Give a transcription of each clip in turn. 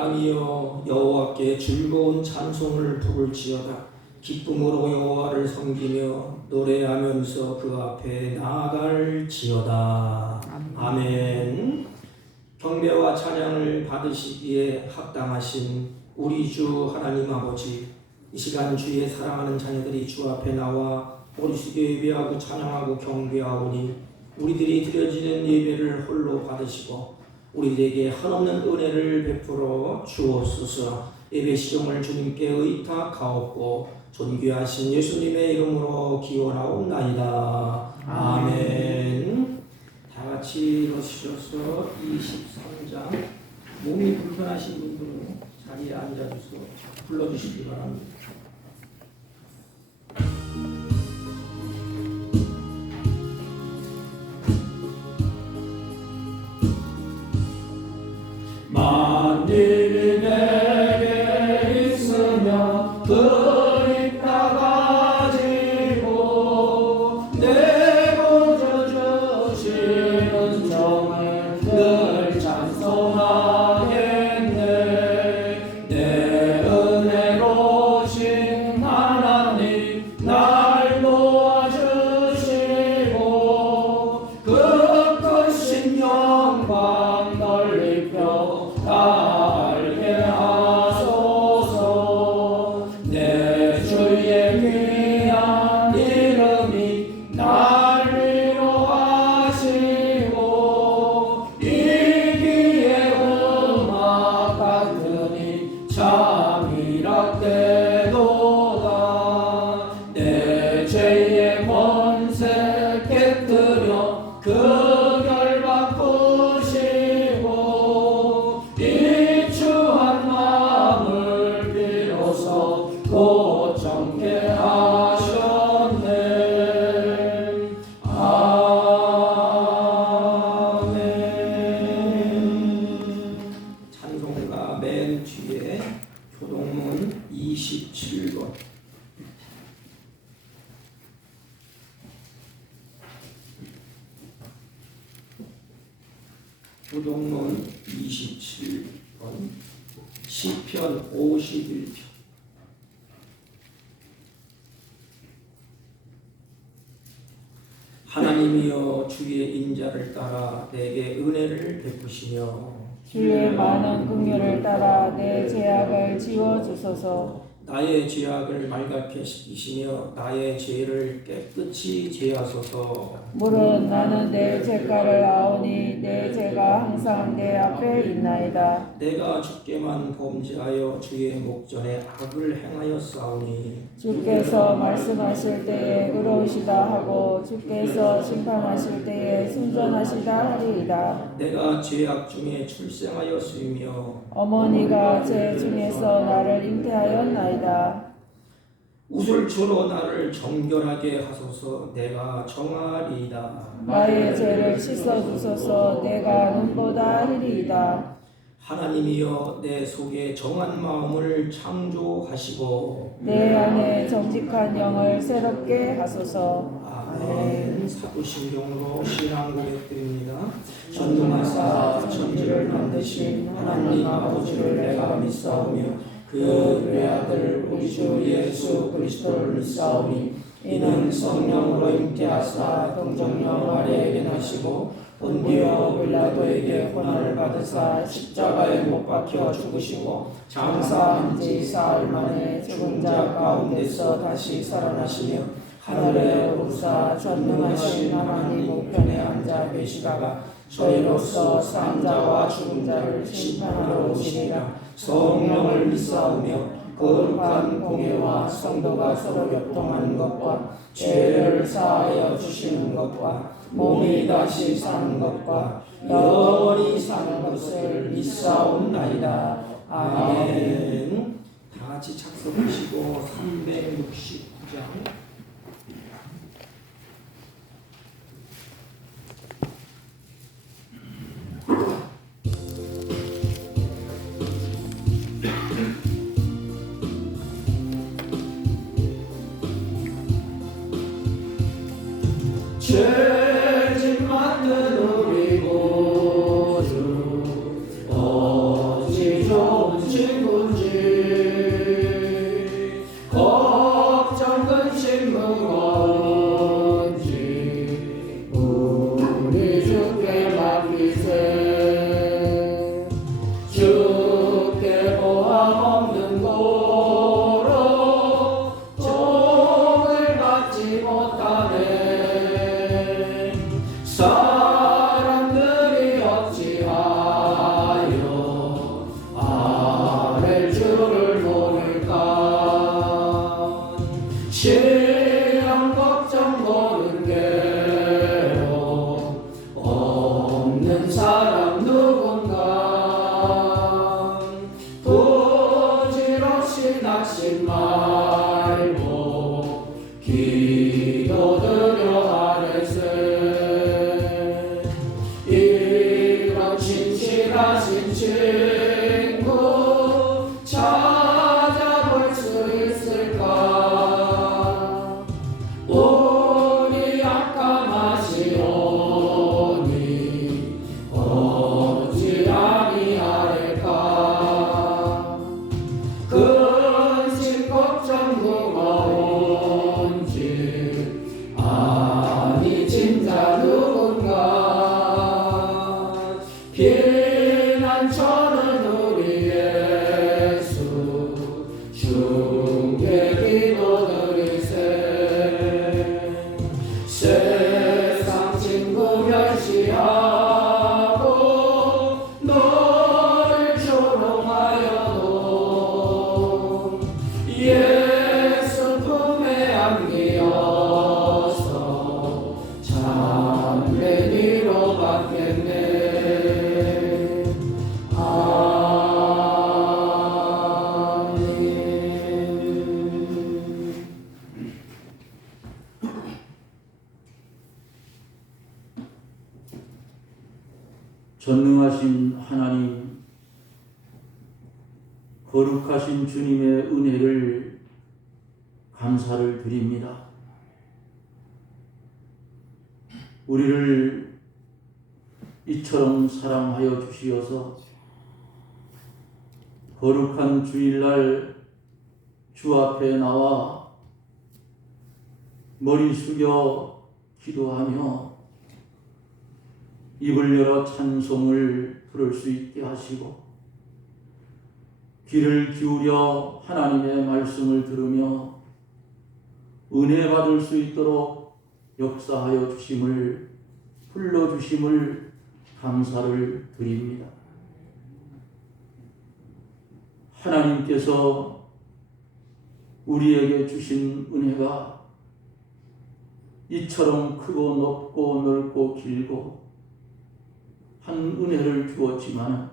땅이여 여호와께 즐거운 찬송을 부를지어다. 기쁨으로 여호와를 섬기며 노래하면서 그 앞에 나아갈지어다. 아멘. 경배와 찬양을 받으시기에 합당하신 우리 주 하나님 아버지, 이 시간 주의 사랑하는 자녀들이 주 앞에 나와 우리 주께 예배하고 찬양하고 경배하오니 우리들이 드려지는 예배를 홀로 받으시고 우리에게 한없는 은혜를 베풀어 주옵소서. 예배 시종을 주님께 의탁하옵고 존귀하신 예수님의 이름으로 기원하옵나이다. 아멘. 다 같이 일어서셔서 23장 몸이 불편하신 분들은 자리에 앉아주셔서 불러주시기 바랍니다. 만일이 내게 있으면 그리 따가지고 내 구주 주시는 정을 늘 찬송하겠네. 내 은혜로우신 하나님 날 도와주시고 그 크신 영광 넓혀 알게 하소서. 내 주의 귀한 이름이 날 위로하시고 이기의 음악 같으니 참이라 때도다. 내 죄의 권세 깨뜨려 그 결박 푸시고 이추한 마음을 비로소 고정케 하셨네. 아멘. 찬송가 맨 뒤에 교동문 27번. 교동문 27번 시편 51편. 하나님이여 주의 인자를 따라 내게 은혜를 베푸시며 주의 많은 긍휼을 따라 내 죄악을 지워주소서. 나의 죄악을 말갛게 씻기시며 나의 죄를 깨끗이 제하소서. 물은 나는 내 죄가를 아오니 내 죄가 항상 내 앞에 있나이다. 내가 주께만 범죄하여 주의 목전에 악을 행하였사오니 주께서 말씀하실 때에 의로우시다 하고 주께서 심판하실 때에 순전하시다 하리이다. 내가 죄악 중에 출생하였으며 어머니가 죄 중에서 나를 잉태하였나이다. 우슬초로 나를 정결하게 하소서. 내가 정하리이다. 나의 죄를 씻어주소서. 내가 눈보다 희리이다. 하나님이여 내 속에 정한 마음을 창조하시고 내 안에 정직한 영을 새롭게 하소서. 아멘. 사도신경으로 신앙 고백드립니다. 전능하사 천지를 만드신 하나님 아버지를 내가 믿사오며 그 외아들 우리 주 예수 그리스도를 믿사오니 이는 성령으로 잉태하사 동정녀 마리아에게 나시고 본디오 빌라도에게 고난을 받으사 십자가에 못 박혀 죽으시고 장사한 지 사흘 만에 죽은 자 가운데서 다시 살아나시며 하늘에 오르사 전능하신 하나님 우편에 앉아 계시다가 저희로서 산 자와 죽은 자를 심판하러 오시리라. 성령을 믿사오며 거룩한 공예와 성도가 서로 교통하는 것과 죄를 사하여 주시는 것과 몸이 다시 사는 것과 영원히 사는 것을 믿사옵나이다. 아멘. 다 같이 착석하시고 369장 죄짐 맡는 우리 구주 어찌 좋은 시험 걱정 고른 게로 없는 사람 누군가 부질없이 낙심 말고 기도드려 아뢰세. 이런 진실하신 친구 찾아볼 수 있을까? 우리 악감하시오니 어찌 아니할까? 근심 걱정 무거운지 아니 진짜 누군가 피난처는 우리 예수 주께 기도드리세. 세상 친구 멸시하고 너를 조롱하여도 예수 품에 안기어서 참된 위로 받겠네. 전능하신 하나님, 거룩하신 주님의 은혜를 감사를 드립니다. 우리를 이처럼 사랑하여 주시어서 거룩한 주일날 주 앞에 나와 머리 숙여 기도하며 입을 열어 찬송을 부를 수 있게 하시고 귀를 기울여 하나님의 말씀을 들으며 은혜 받을 수 있도록 역사하여 주심을, 불러주심을 감사를 드립니다. 하나님께서 우리에게 주신 은혜가 이처럼 크고 높고 넓고 길고 한 은혜를 주었지만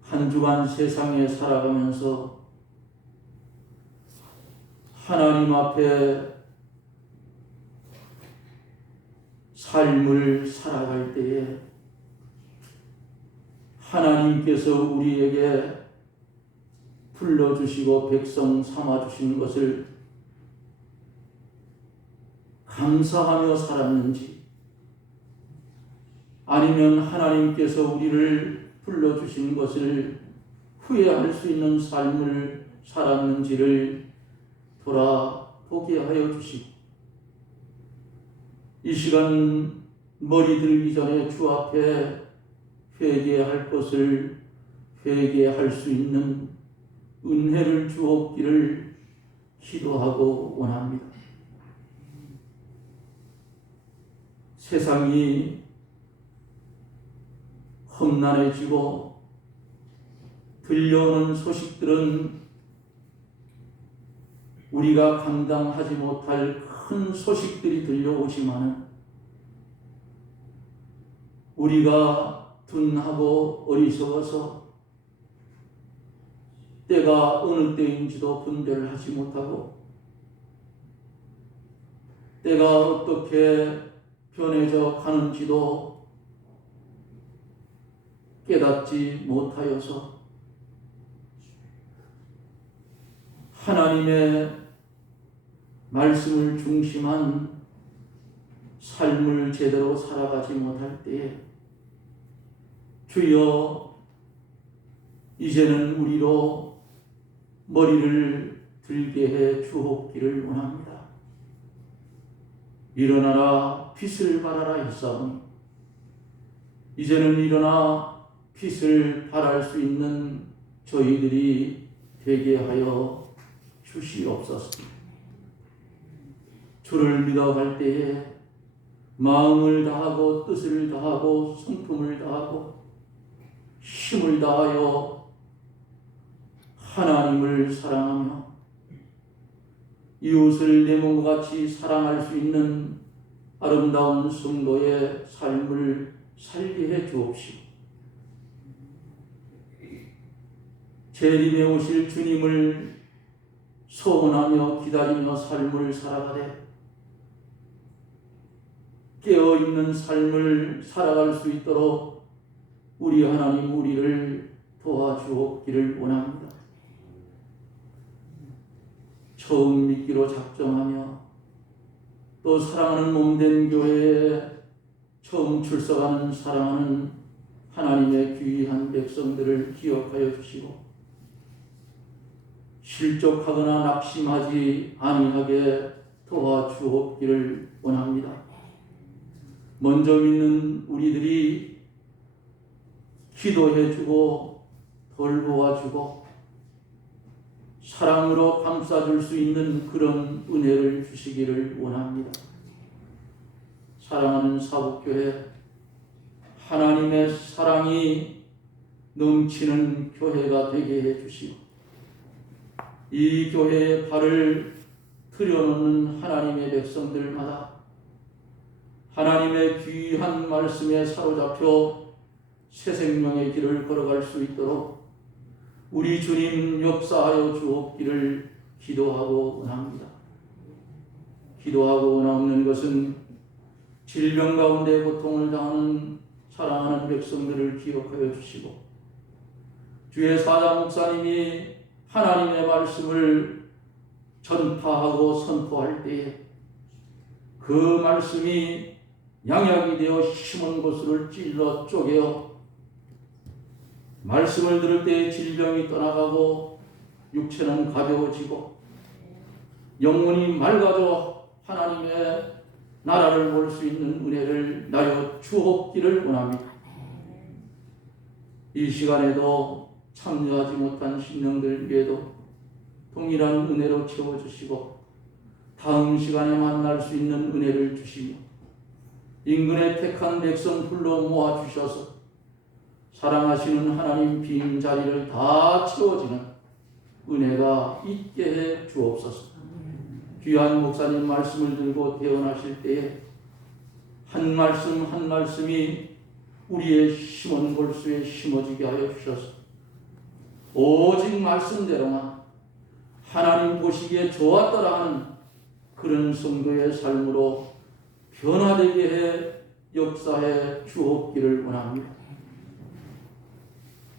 한 주간 세상에 살아가면서 하나님 앞에 삶을 살아갈 때에 하나님께서 우리에게 불러주시고 백성 삼아주신 것을 감사하며 살았는지, 아니면 하나님께서 우리를 불러주신 것을 후회할 수 있는 삶을 살았는지를 돌아보게 하여 주시고, 이 시간 머리 들기 전에 주 앞에 회개할 것을 회개할 수 있는 은혜를 주옵기를 기도하고 원합니다. 세상이 험난해지고 들려오는 소식들은 우리가 감당하지 못할 큰 소식들이 들려오지만 우리가 둔하고 어리석어서 때가 어느 때인지도 분별을 하지 못하고 때가 어떻게 변해져 가는지도 깨닫지 못하여서 하나님의 말씀을 중심한 삶을 제대로 살아가지 못할 때에 주여 이제는 우리로 머리를 들게 해 주옵기를 원합니다. 일어나라 빛을 발하라 했사오니 이제는 일어나 빛을 발할 수 있는 저희들이 되게 하여 주시옵소서. 주를 믿어갈 때에 마음을 다하고 뜻을 다하고 성품을 다하고 힘을 다하여 하나님을 사랑하며 이웃을 내 몸과 같이 사랑할 수 있는 아름다운 성도의 삶을 살게 해 주옵시고, 재림에 오실 주님을 소원하며 기다리며 삶을 살아가되 깨어있는 삶을 살아갈 수 있도록 우리 하나님 우리를 도와주옵기를 원합니다. 처음 믿기로 작정하며 또 사랑하는 몸된 교회에 처음 출석하는 사랑하는 하나님의 귀한 백성들을 기억하여 주시고 실족하거나 낙심하지 아니하게 도와주옵기를 원합니다. 먼저 믿는 우리들이 기도해주고 돌보아주고 사랑으로 감싸줄 수 있는 그런 은혜를 주시기를 원합니다. 사랑하는 사복교회, 하나님의 사랑이 넘치는 교회가 되게 해주시고 이 교회에 발을 들여놓는 하나님의 백성들마다 하나님의 귀한 말씀에 사로잡혀 새 생명의 길을 걸어갈 수 있도록 우리 주님 역사하여 주옵기를 기도하고 원합니다. 기도하고 원하옵는 것은 질병 가운데 고통을 당하는 사랑하는 백성들을 기억하여 주시고 주의 사자 목사님이 하나님의 말씀을 전파하고 선포할 때에 그 말씀이 양약이 되어 심은 곳을 찔러 쪼개어 말씀을 들을 때 질병이 떠나가고 육체는 가벼워지고 영혼이 맑아져 하나님의 나라를 볼 수 있는 은혜를 나여 주옵기를 원합니다. 이 시간에도 참여하지 못한 심령들 위에도 동일한 은혜로 채워주시고 다음 시간에 만날 수 있는 은혜를 주시며 인근의 택한 백성 불러 모아주셔서 사랑하시는 하나님 빈 자리를 다 채워지는 은혜가 있게 해 주옵소서. 귀한 목사님 말씀을 들고 태어나실 때에 한 말씀 한 말씀이 우리의 심은 골수에 심어지게 하여 주셔서 오직 말씀대로만 하나님 보시기에 좋았더라 하는 그런 성도의 삶으로 변화되게 해 역사해 주옵기를 원합니다.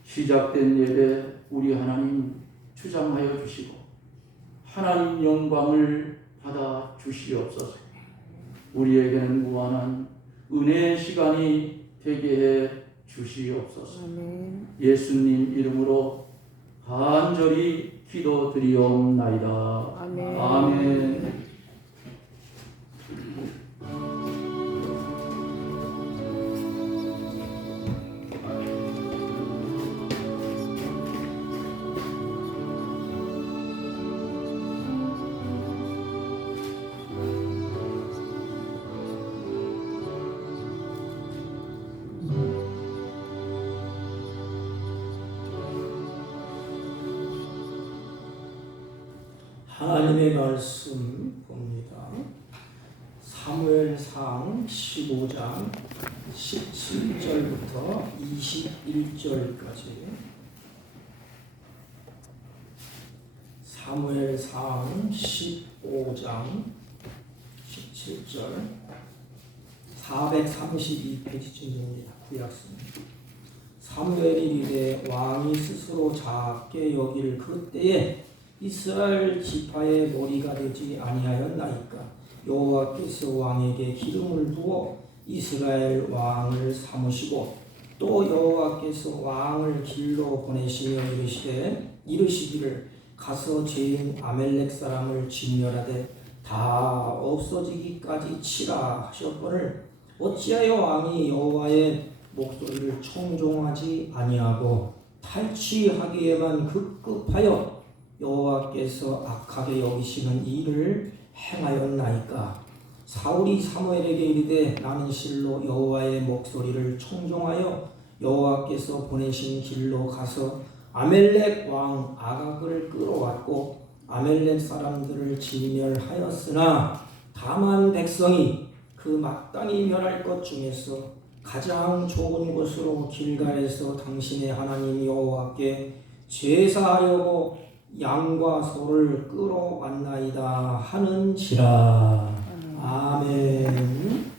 시작된 예배 우리 하나님 주장하여 주시고 하나님 영광을 받아 주시옵소서. 우리에게는 무한한 은혜의 시간이 되게 해 주시옵소서. 예수님 이름으로 간절히 기도드리옵나이다. 아멘. 아멘. 하나님의 말씀 봅니다. 사무엘상 15장 17절부터 21절까지. 사무엘상 15장 17절 432페이지쯤입니다. 구약성. 사무엘이 이르되 왕이 스스로 작게 여길 그때에 이스라엘 지파의 머리가 되지 아니하였나이까. 여호와께서 왕에게 기름을 부어 이스라엘 왕을 삼으시고 또 여호와께서 왕을 길로 보내시며 이르시기를 가서 죄인 아멜렉 사람을 진멸하되 다 없어지기까지 치라 하셨거늘 어찌하여 왕이 여호와의 목소리를 청종하지 아니하고 탈취하기에만 급급하여 여호와께서 악하게 여기시는 일을 행하였나이까. 사울이 사무엘에게 이르되 나는 실로 여호와의 목소리를 청종하여 여호와께서 보내신 길로 가서 아멜렉 왕 아각을 끌어왔고 아멜렉 사람들을 진멸하였으나 다만 백성이 그 마땅히 멸할 것 중에서 가장 좋은 곳으로 길갈에서 당신의 하나님 여호와께 제사하려고 양과 소를 끌어왔나이다 하는지라. 아멘.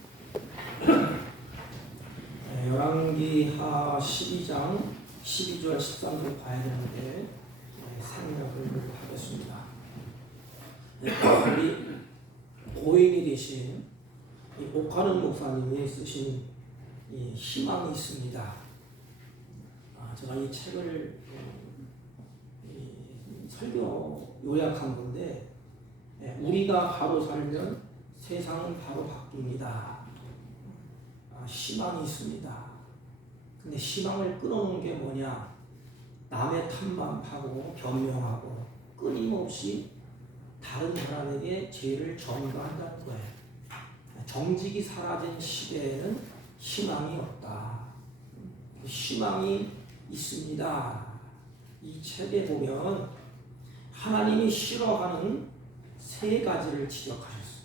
열왕기하 12장 12절 13절 봐야 되는데 생각을 하겠습니다. 우리 고인이 되신 옥하는 목사님이 쓰신 이 희망이 있습니다. 제가 이 책을 설교 요약한 건데, 우리가 바로 살면 세상은 바로 바뀝니다. 희망이 있습니다. 근데 희망을 끊어놓은 게 뭐냐? 남의 탓만 파고 변명하고 끊임없이 다른 사람에게 죄를 전가한다는 거예요. 정직이 사라진 시대에는 희망이 없다. 희망이 있습니다. 이 책에 보면 하나님이 싫어하는 세 가지를 지적하셨어요.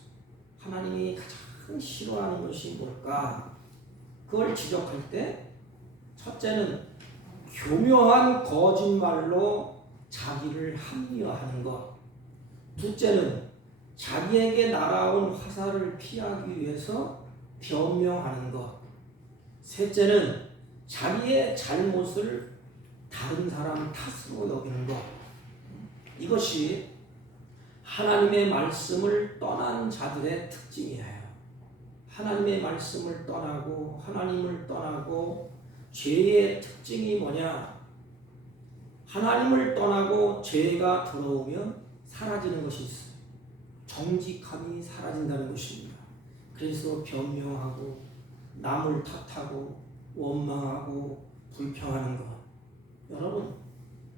하나님이 가장 싫어하는 것이 뭘까? 그걸 지적할 때 첫째는 교묘한 거짓말로 자기를 합리화하는 것. 둘째는 자기에게 날아온 화살을 피하기 위해서 변명하는 것. 셋째는 자기의 잘못을 다른 사람 탓으로 여기는 것. 이것이 하나님의 말씀을 떠난 자들의 특징이에요. 하나님의 말씀을 떠나고 하나님을 떠나고 죄의 특징이 뭐냐? 하나님을 떠나고 죄가 들어오면 사라지는 것이 있어요. 정직함이 사라진다는 것입니다. 그래서 변명하고 남을 탓하고 원망하고 불평하는 것. 여러분,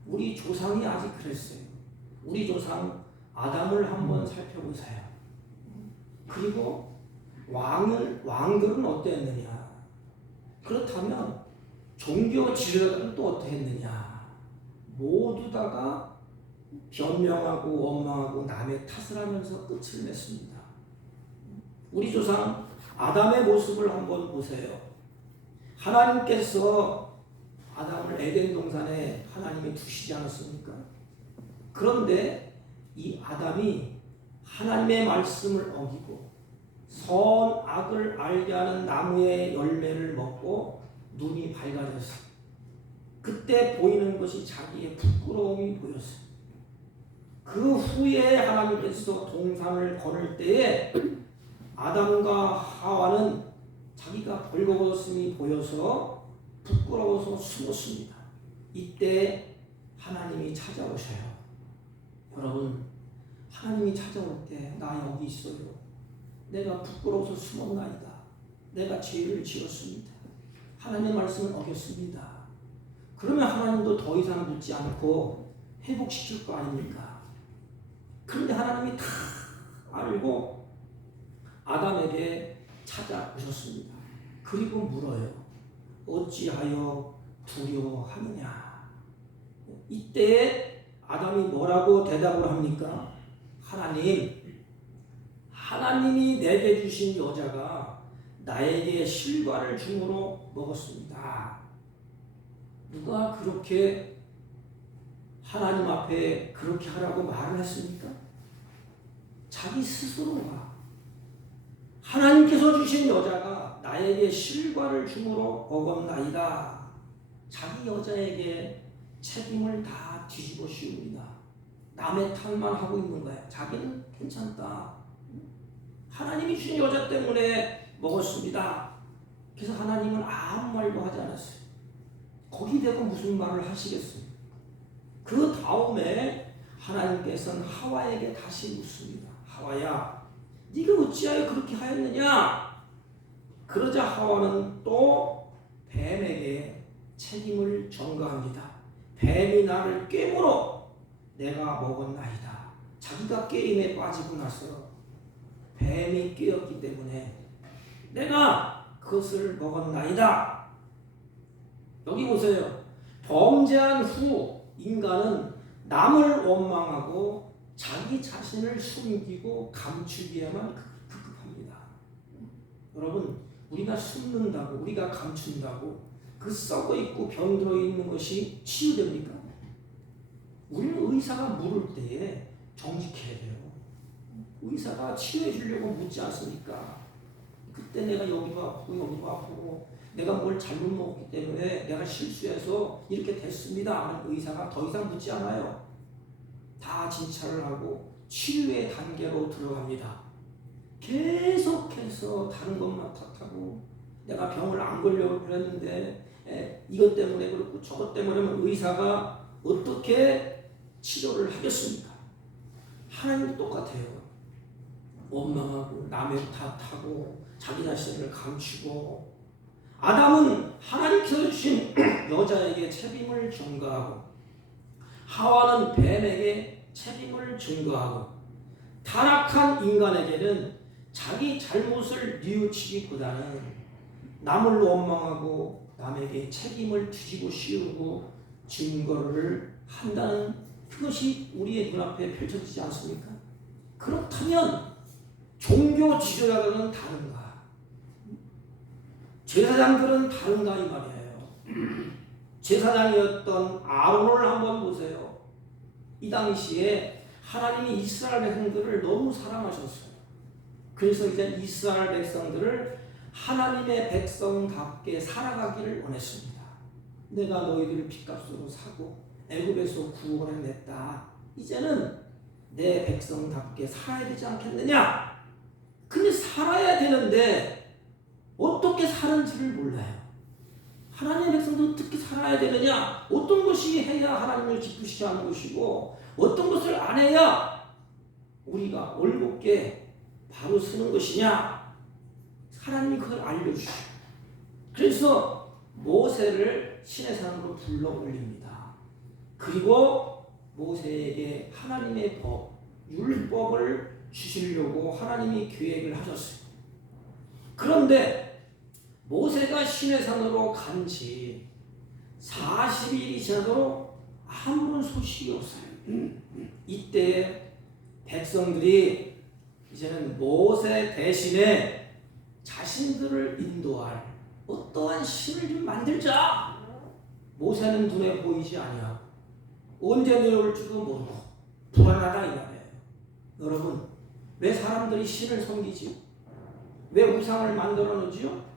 우리 조상이 아직 그랬어요. 우리 조상 아담을 한번 살펴보세요. 그리고 왕들은 어땠느냐? 그렇다면 종교 지도자들은 또 어땠느냐? 모두 다가 변명하고 원망하고 남의 탓을 하면서 끝을 냈습니다. 우리 조상 아담의 모습을 한번 보세요. 하나님께서 아담을 에덴 동산에 하나님이 두시지 않았습니까? 그런데 이 아담이 하나님의 말씀을 어기고 선악을 알게 하는 나무의 열매를 먹고 눈이 밝아졌어요. 그때 보이는 것이 자기의 부끄러움이 보였어요. 그 후에 하나님께서 동산을 거닐 때에 아담과 하와는 자기가 벌거벗음이 보여서 부끄러워서 숨었습니다. 이때 하나님이 찾아오셔요. 여러분, 하나님이 찾아올 때 나 여기 있어요. 내가 부끄러워서 숨었나이다. 내가 죄를 지었습니다. 하나님의 말씀을 어겼습니다. 그러면 하나님도 더 이상 묻지 않고 회복시킬 거 아닙니까? 그런데 하나님이 다 알고 아담에게 찾아오셨습니다. 그리고 물어요. 어찌하여 두려워하느냐? 이때 아담이 뭐라고 대답을 합니까? 하나님이 내게 주신 여자가 나에게 실과를 줌으로 먹었습니다. 누가 그렇게 하나님 앞에 그렇게 하라고 말을 했습니까? 자기 스스로가 하나님께서 주신 여자가 나에게 실과를 줌으로 먹었나이다. 자기 여자에게 책임을 다 뒤집어 씌웁니다. 남의 탓만 하고 있는 거야. 자기는 괜찮다. 하나님이 주신 여자 때문에 먹었습니다. 그래서 하나님은 아무 말도 하지 않았어요. 거기 대고 무슨 말을 하시겠어요? 그 다음에 하나님께서는 하와에게 다시 묻습니다. 하와야, 네가 어찌하여 그렇게 하였느냐? 그러자 하와는 또 뱀에게 책임을 전가합니다. 뱀이 나를 꿰물어 내가 먹었나이다. 자기가 게임에 빠지고 나서 뱀이 꿰었기 때문에 내가 그것을 먹었나이다. 여기 보세요. 범죄한 후 인간은 남을 원망하고 자기 자신을 숨기고 감추기에만 급급합니다. 여러분, 우리가 숨는다고, 우리가 감춘다고 그 썩어 있고 병들어 있는 것이 치유됩니까? 우리는 의사가 물을 때에 정직해야 돼요. 의사가 치유해 주려고 묻지 않습니까? 그때 내가 여기도 아프고 여기도 아프고 내가 뭘 잘못 먹었기 때문에 내가 실수해서 이렇게 됐습니다 하는 의사가 더 이상 묻지 않아요. 다 진찰을 하고 치유의 단계로 들어갑니다. 계속해서 다른 것만 탓하고 내가 병을 안 걸려고 그랬는데 이것 때문에 그렇고 저것 때문에 의사가 어떻게 치료를 하겠습니까? 하나님도 똑같아요. 원망하고 남의 탓하고 자기 자신을 감추고 아담은 하나님께서 주신 여자에게 책임을 전가하고 하와는 뱀에게 책임을 전가하고 타락한 인간에게는 자기 잘못을 뉘우치기보다는 남을 원망하고 남에게 책임을 뒤집어 씌우고 증거를 한다는 그것이 우리의 눈앞에 펼쳐지지 않습니까? 그렇다면 종교 지도자들은 다른가? 제사장들은 다른가 이 말이에요. 제사장이었던 아론을 한번 보세요. 이 당시에 하나님이 이스라엘 백성들을 너무 사랑하셨어요. 그래서 이제 이스라엘 백성들을 하나님의 백성답게 살아가기를 원했습니다. 내가 너희들을 핏값으로 사고 애굽에서 구원해냈다. 이제는 내 백성답게 살아야 되지 않겠느냐? 근데 살아야 되는데 어떻게 사는지를 몰라요. 하나님의 백성들은 어떻게 살아야 되느냐? 어떤 것이 해야 하나님을 기쁘시게 하는 것이고 어떤 것을 안 해야 우리가 올곧게 바로 서는 것이냐? 하나님이 그걸 알려주시고 그래서 모세를 신의 산으로 불러 올립니다. 그리고 모세에게 하나님의 법, 율법을 주시려고 하나님이 계획을 하셨어요. 그런데 모세가 신의 산으로 간 지 40일이 지나도록 아무런 소식이 없어요. 이때 백성들이 이제는 모세 대신에 자신들을 인도할 어떠한 신을 좀 만들자. 모세는 눈에 보이지 아니하고 언제 내려올지도 모르고 불안하다 이 말이에요. 여러분, 왜 사람들이 신을 섬기지요? 왜 우상을 만들어 놓지요?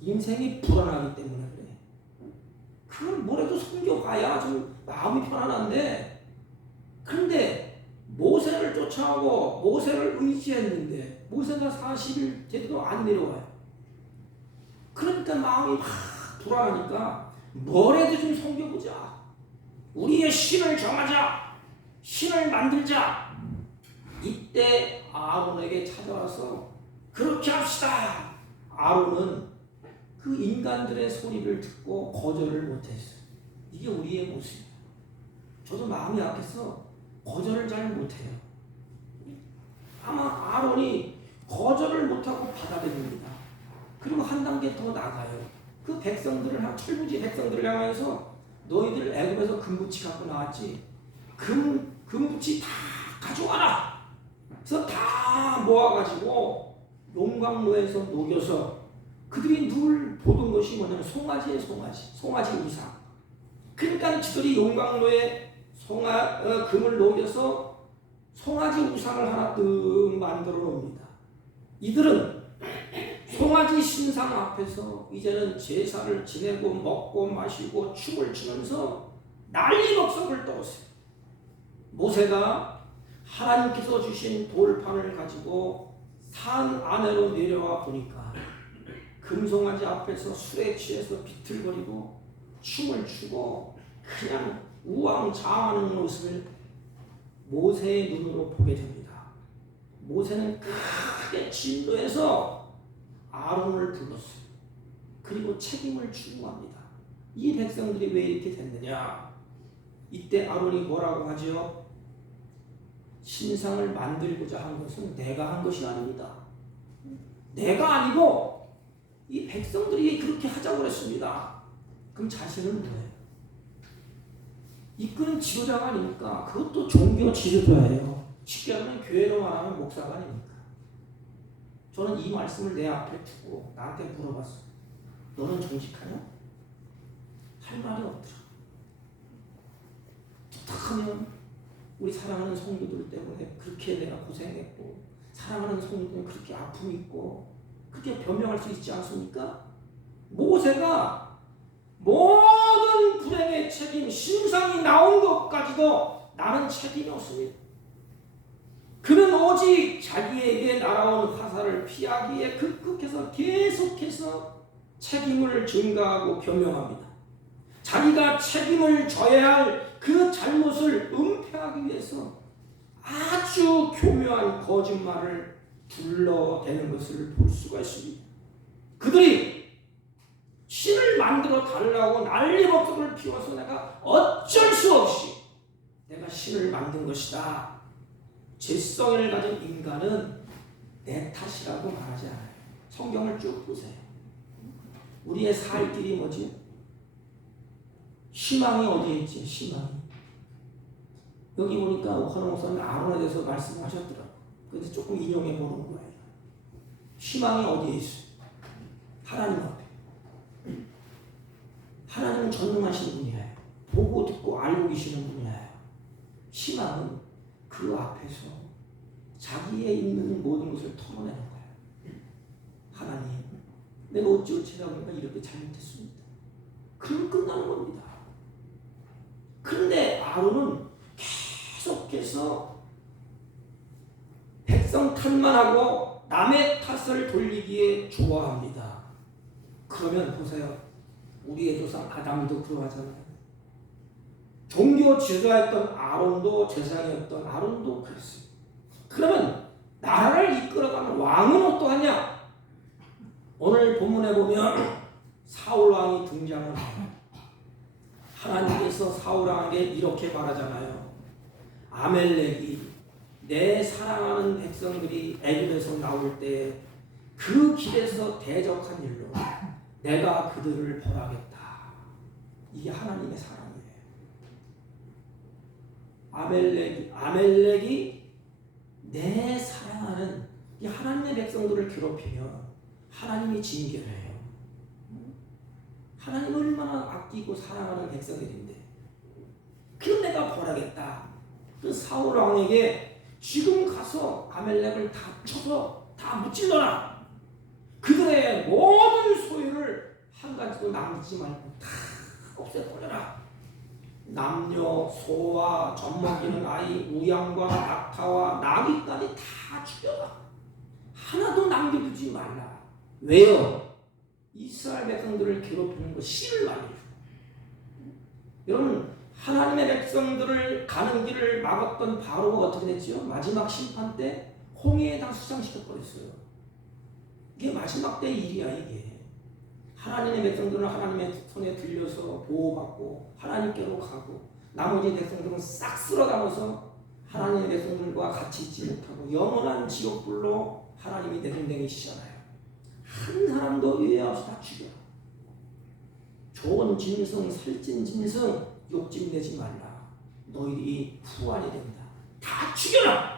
인생이 불안하기 때문에 그래. 그걸 뭐라도 섬겨봐야 좀 마음이 편안한데, 그런데 모세를 쫓아오고 모세를 의지했는데 모세가 40일 제대로 안 내려와요. 그러니까 마음이 막 불안하니까 뭐라도 좀 섬겨보자. 우리의 신을 정하자. 신을 만들자. 이때 아론에게 찾아와서 그렇게 합시다. 아론은 그 인간들의 소리를 듣고 거절을 못했어요. 이게 우리의 모습이에요. 저도 마음이 약해서 거절을 잘 못해요. 아마 아론이 거절을 못하고 받아들입니다. 그리고 한 단계 더 나가요. 그 백성들을 철부지 백성들을 향해서 너희들 애굽에서 금붙이 갖고 나왔지. 금붙이 다 가져와라. 그래서 다 모아가지고 용광로에서 녹여서 그들이 늘 보던 것이 뭐냐면 송아지의 송아지 우상. 그러니까 지들이 용광로에 금을 녹여서 송아지 우상을 하나 뜩 만들어 놓습니다. 이들은 송아지 신상 앞에서 이제는 제사를 지내고 먹고 마시고 춤을 추면서 난리법석을 떠었어요. 모세가 하나님께서 주신 돌판을 가지고 산 아래로 내려와 보니까 금송아지 앞에서 술에 취해서 비틀거리고 춤을 추고 그냥 우왕좌왕하는 모습을 모세의 눈으로 보게 됩니다. 모세는 크게 진노해서 아론을 불렀어요. 그리고 책임을 추구합니다. 이 백성들이 왜 이렇게 됐느냐? 이때 아론이 뭐라고 하죠? 신상을 만들고자 한 것은 내가 한 것이 아닙니다. 내가 아니고 이 백성들이 그렇게 하자고 그랬습니다. 그럼 자신은 뭐예요? 이끄는 지도자가 아닙니까? 그것도 종교 지도자예요. 쉽게 하면 교회로 말하면 목사가 아닙니까? 저는 이 말씀을 내 앞에 두고 나한테 물어봤어. 너는 정직하냐? 할 말이 없더라. 툭하면 우리 사랑하는 성도들 때문에 그렇게 내가 고생했고 사랑하는 성도들은 그렇게 아픔이 있고 그렇게 변명할 수 있지 않습니까? 모세가 모든 불행의 책임, 신상이 나온 것까지도 나는 책임이 없습니다. 그는 오직 자기에게 날아온 화살을 피하기 위해 극극해서 계속해서 책임을 증가하고 변명합니다. 자기가 책임을 져야 할 그 잘못을 은폐하기 위해서 아주 교묘한 거짓말을 둘러대는 것을 볼 수가 있습니다. 그들이 신을 만들어 달라고 난리법석을 피워서 내가 어쩔 수 없이 내가 신을 만든 것이다. 죄성을 가진 인간은 내 탓이라고 말하지 않아요. 성경을 쭉 보세요. 우리의 살 길이 뭐지? 희망이 어디에 있지? 희망이. 여기 보니까 오카노 목사님 아론에 대해서 말씀하셨더라고요. 그래서 조금 인용해 보는 거예요. 희망이 어디에 있어? 하나님 앞에. 하나님은 전능하신 분이에요. 보고 듣고 알고 계시는 분이에요. 희망은 그 앞에서 자기에 있는 모든 것을 털어내는 거예요. 하나님, 내가 어찌어찌하다 보니까 이렇게 잘못했습니다. 그럼 끝나는 겁니다. 그런데 아론은 계속해서 백성 탓만 하고 남의 탓을 돌리기에 좋아합니다. 그러면 보세요. 우리의 조상 아담도 그러하잖아요. 종교 지도자였던 아론도 제사장이었던 아론도 그랬어요. 그러면 나라를 이끌어가는 왕은 어떠하냐? 오늘 본문에 보면 사울 왕이 등장을 해요. 하나님께서 사울 왕에게 이렇게 말하잖아요. 아멜렉이 내 사랑하는 백성들이 애굽에서 나올 때 그 길에서 대적한 일로 내가 그들을 벌하겠다. 이게 하나님의 사랑이에요. 아멜렉이 내 사랑하는 이 하나님의 백성들을 괴롭히면 하나님이 징계해요. 하나님 얼마나 아끼고 사랑하는 백성들인데 그럼 내가 벌하겠다. 그 사울 왕에게 지금 가서 아멜렉을 다 쳐서 다 무찔러라. 그들의 모든 소유를 한 가지도 남기지 말고 다 없애버려라. 남녀, 소와 젖먹이는 아이, 우양과 낙타와 나귀까지 다 죽여라. 하나도 남겨두지 말라. 왜요? 이스라엘 백성들을 괴롭히는 거 씨를 말려요. 여러분, 하나님의 백성들을 가는 길을 막았던 바로가 어떻게 됐죠? 마지막 심판 때 홍해에 다 수장시켜버렸어요. 이게 마지막 때의 일이야. 이게 하나님의 백성들은 하나님의 손에 들려서 보호받고 하나님께로 가고 나머지 백성들은 싹 쓸어담아서 하나님의 백성들과 같이 있지 못하고 영원한 지옥불로 하나님이 내동댕이시잖아요. 한 사람도 예외 없이 다 죽여. 좋은 짐승, 살찐 짐승 욕심내지 말라. 너희들이 후환이 된다. 다 죽여라.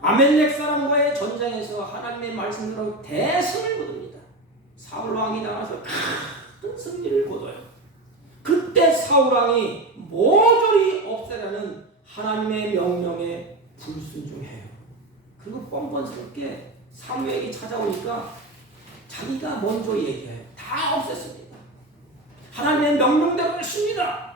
아멜렉 사람과의 전쟁에서 하나님의 말씀대로 대승을 거둡니다. 사울 왕이 나가서 큰 승리를 거둬요. 그때 사울 왕이 모조리 없애라는 하나님의 명령에 불순종해요. 그리고 뻔뻔스럽게 사무엘이 찾아오니까 자기가 먼저 얘기해요. 다 없앴습니다. 하나님의 명령대로 했습니다.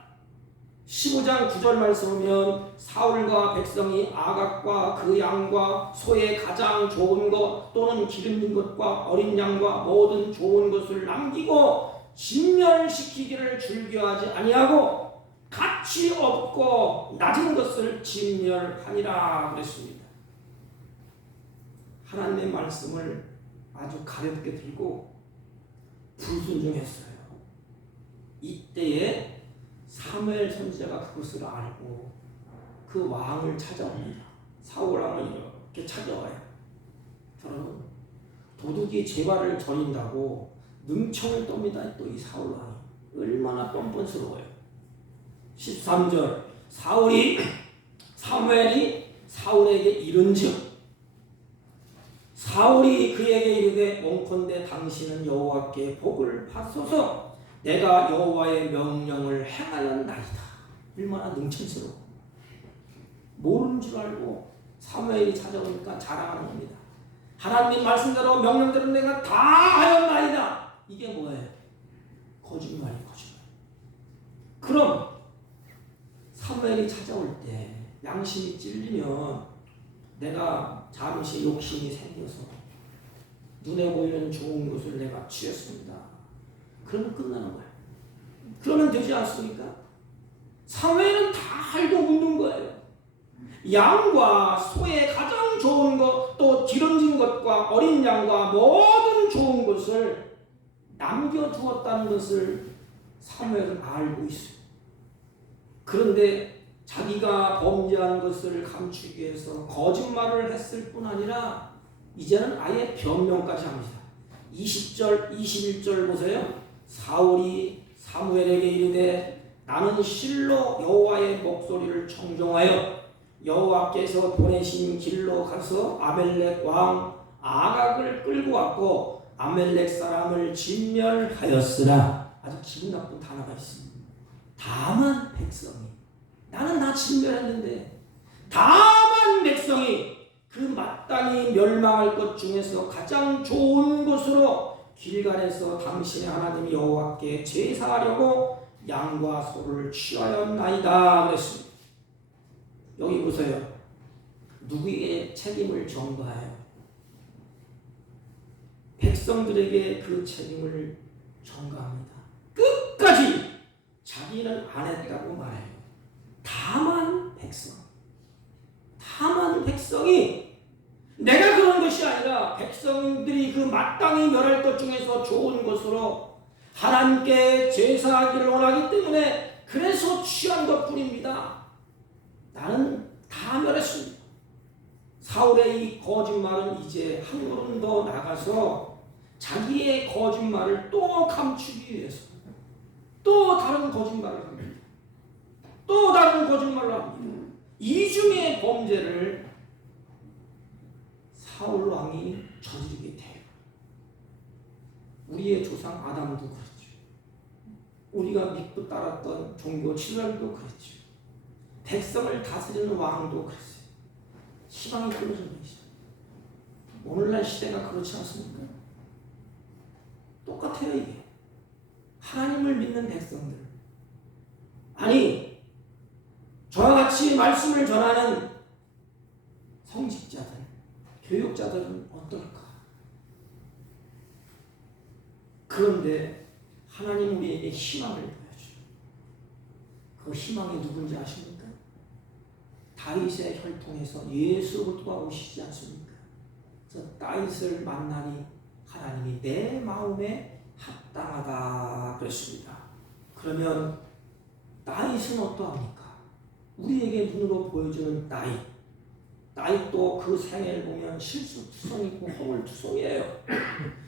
15장 9절 말씀을 사울과 백성이 아각과 그 양과 소의 가장 좋은 것 또는 기름진 것과 어린 양과 모든 좋은 것을 남기고 진멸시키기를 즐겨하지 아니하고 가치 없고 낮은 것을 진멸하니라 그랬습니다. 하나님의 말씀을 아주 가볍게 들고 불순종했어요. 이때에 사무엘 선지자가 그것을 알고 그 왕을 찾아옵니다. 사울 왕을 이렇게 찾아와요. 여러분, 도둑이 제발을 저린다고 능청을 떱니다. 또 이 사울 왕이 얼마나 뻔뻔스러워요. 13절 사무엘이 사울에게 이른즉 사울이 그에게 이르되 원컨대 당신은 여호와께 복을 받소서. 내가 여호와의 명령을 행하였나이다. 얼마나 능청스러워. 모르는 줄 알고 사무엘이 찾아오니까 자랑하는 겁니다. 하나님 말씀대로 명령대로 내가 다 하였나이다. 이게 뭐예요? 거짓말이 거짓말. 그럼 사무엘이 찾아올 때 양심이 찔리면 내가 잠시 욕심이 생겨서 눈에 보이는 좋은 것을 내가 취했습니다. 그러면 끝나는 거예요. 그러면 되지 않습니까? 사무엘은 다 알고 묻는 거예요. 양과 소의 가장 좋은 것, 또 기름진 것과 어린 양과 모든 좋은 것을 남겨두었다는 것을 사무엘은 알고 있어요. 그런데 자기가 범죄한 것을 감추기 위해서 거짓말을 했을 뿐 아니라 이제는 아예 변명까지 합니다. 20절, 21절 보세요. 사울이 사무엘에게 이르되 나는 실로 여호와의 목소리를 청종하여 여호와께서 보내신 길로 가서 아멜렉 왕 아각을 끌고 왔고 아멜렉 사람을 진멸하였으나. 아주 기분 나쁜 단어가 있습니다. 다만 백성이, 나는 다 진멸했는데 다만 백성이 그 마땅히 멸망할 것 중에서 가장 좋은 곳으로 길갈에서 당신의 하나님 여호와께 제사하려고 양과 소를 취하였나이다 그랬습니다. 여기 보세요. 누구의 책임을 전가해요? 백성들에게 그 책임을 전가합니다. 끝까지 자기는 안 했다고 말해요. 다만 백성이 내가 그런 것이 아니라 백성들이 그 마땅히 멸할 것 중에서 좋은 것으로 하나님께 제사하기를 원하기 때문에 그래서 취한 것뿐입니다. 나는 다 멸했습니다. 사울의 이 거짓말은 이제 한 걸음 더 나가서 자기의 거짓말을 또 감추기 위해서 또 다른 거짓말을 합니다. 또 다른 거짓말을 합니다. 이중의 범죄를 사울 왕이 저지르게 돼요. 우리의 조상 아담도 그랬죠. 우리가 믿고 따랐던 종교 신앙도 그랬죠. 백성을 다스리는 왕도 그랬어요. 희망이 끊어진 것이죠. 오늘날 시대가 그렇지 않습니까? 똑같아요 이게. 하나님을 믿는 백성들, 아니 저와 같이 말씀을 전하는 성직자들, 교육자들은 어떨까? 그런데 하나님 우리에게 희망을 보여줘요. 그 희망이 누군지 아십니까? 다윗의 혈통에서 예수 그리스도가 오시지 않습니까? 저 다윗을 만나니 하나님이 내 마음에 합당하다 그랬습니다. 그러면 다윗은 어떠합니까? 우리에게 눈으로 보여주는 다윗도 그 생애를 보면 실수투성이고 허물투성이에요.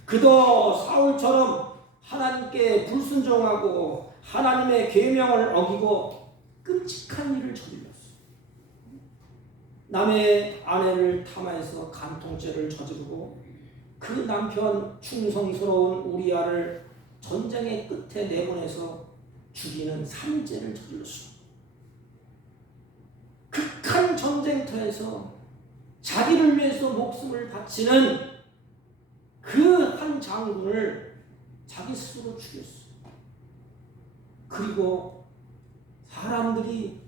그도 사울처럼 하나님께 불순종하고 하나님의 계명을 어기고 끔찍한 일을 저질렀어요. 남의 아내를 탐하여서 간통죄를 저지르고 그 남편 충성스러운 우리아를 전쟁의 끝에 내보내서 죽이는 살인죄를 저질렀습니다. 극한 전쟁터에서 자기를 위해서 목숨을 바치는 그 한 장군을 자기 스스로 죽였어요. 그리고 사람들이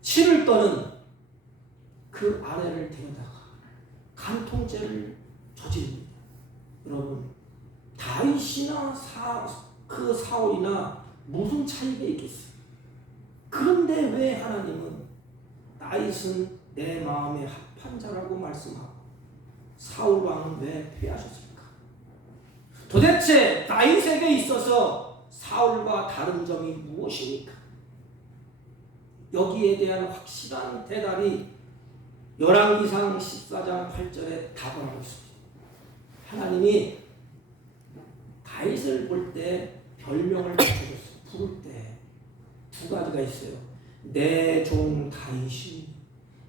치를 떠는 그 아내를 데려다가 간통죄를 저지릅니다. 여러분, 다윗이나 그 사울이나 무슨 차이가 있겠어요? 그런데 왜 하나님은 다윗은 내 마음에 합한 자라고 말씀하고 사울 왕은 왜 패하셨습니까? 도대체 다윗에게 있어서 사울과 다른 점이 무엇입니까? 여기에 대한 확실한 대답이 열왕기상 14장 8절에 답을 하고 있습니다. 하나님이 다윗을 볼 때 별명을 붙여줬어요. 부를 때 두 가지가 있어요. 내 종 다윗이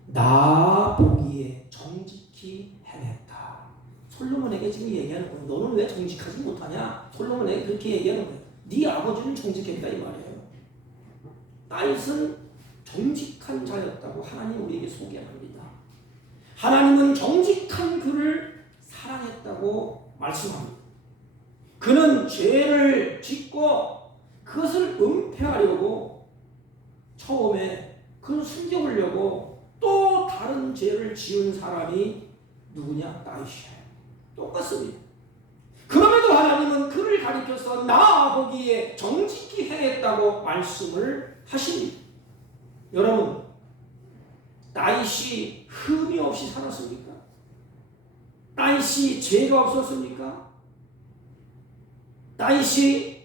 나 보기에 정직히 행했다. 솔로몬에게 지금 얘기하는 거예요. 너는 왜 정직하지 못하냐? 솔로몬에게 그렇게 얘기하는 거예요. 네 아버지는 정직했다 이 말이에요. 다윗은 정직한 자였다고 하나님 우리에게 소개합니다. 하나님은 정직한 그를 사랑했다고 말씀합니다. 그는 죄를 짓고 그것을 은폐하려고 처음에 그를 숨겨보려고 또 다른 죄를 지은 사람이 누구냐? 다윗이에요. 똑같습니다. 그럼에도 하나님은 그를 가리켜서 나 보기에 정직히 행했다고 말씀을 하십니다. 여러분, 다윗이 흠이 없이 살았습니까? 다윗이 죄가 없었습니까? 다윗이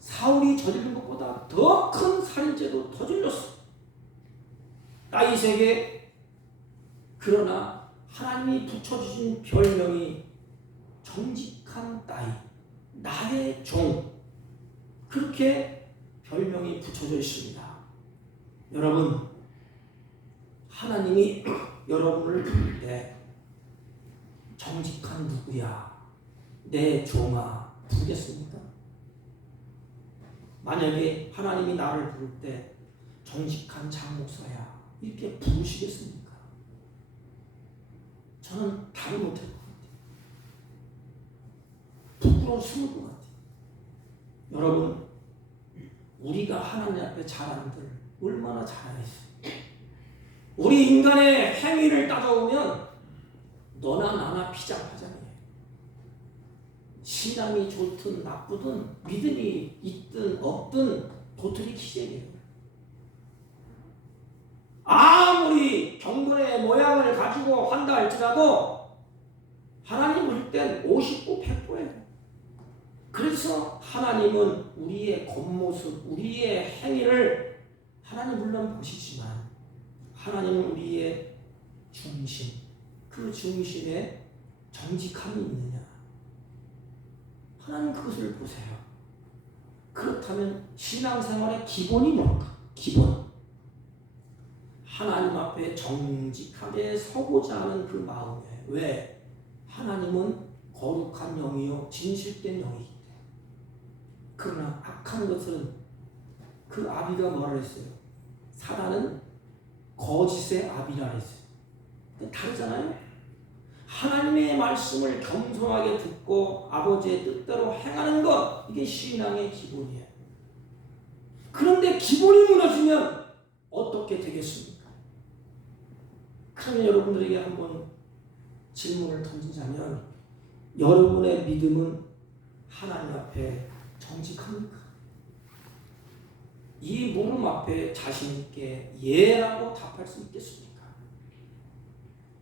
사울이 저지른 것보다 더 큰 살인죄도 더 저질렀어. 다윗에게 그러나 하나님이 붙여주신 별명이 정직한 다윗, 나의 종, 그렇게 별명이 붙여져 있습니다. 여러분, 하나님이 여러분을 부를 때 정직한 누구야? 내 종아 부르겠습니까? 만약에 하나님이 나를 부를 때 정직한 장목사야 이렇게 부르시겠습니까? 저는 답을 못할 것 같아요. 부끄러워 것 같아요. 여러분, 우리가 하나님 앞에 잘한들 얼마나 잘하겠어요. 우리 인간의 행위를 따져보면 너나 나나 피장파장이에요. 신앙이 좋든 나쁘든 믿음이 있든 없든 도토리 기재예요. 아무리 경건의 모양을 가지고 한다 할지라도 하나님 볼 땐 59, 100%예요. 그래서 하나님은 우리의 겉모습, 우리의 행위를 하나님 물론 보시지만 하나님은 우리의 중심, 그 중심에 정직함이 있느냐? 하나님 그것을 보세요. 그렇다면 신앙생활의 기본이 뭘까? 기본. 하나님 앞에 정직하게 서고자 하는 그 마음에. 왜? 하나님은 거룩한 영이요 진실된 영이기 때문에. 그러나 악한 것은 그 아비가 뭐라 했어요? 사단은 거짓의 아비라 했어요. 다르잖아요. 하나님의 말씀을 겸손하게 듣고 아버지의 뜻대로 행하는 것, 이게 신앙의 기본이에요. 그런데 기본이 무너지면 어떻게 되겠습니까? 그러면 여러분들에게 한번 질문을 던지자면 여러분의 믿음은 하나님 앞에 정직합니까? 이 물음 앞에 자신 있게 예라고 답할 수 있겠습니까?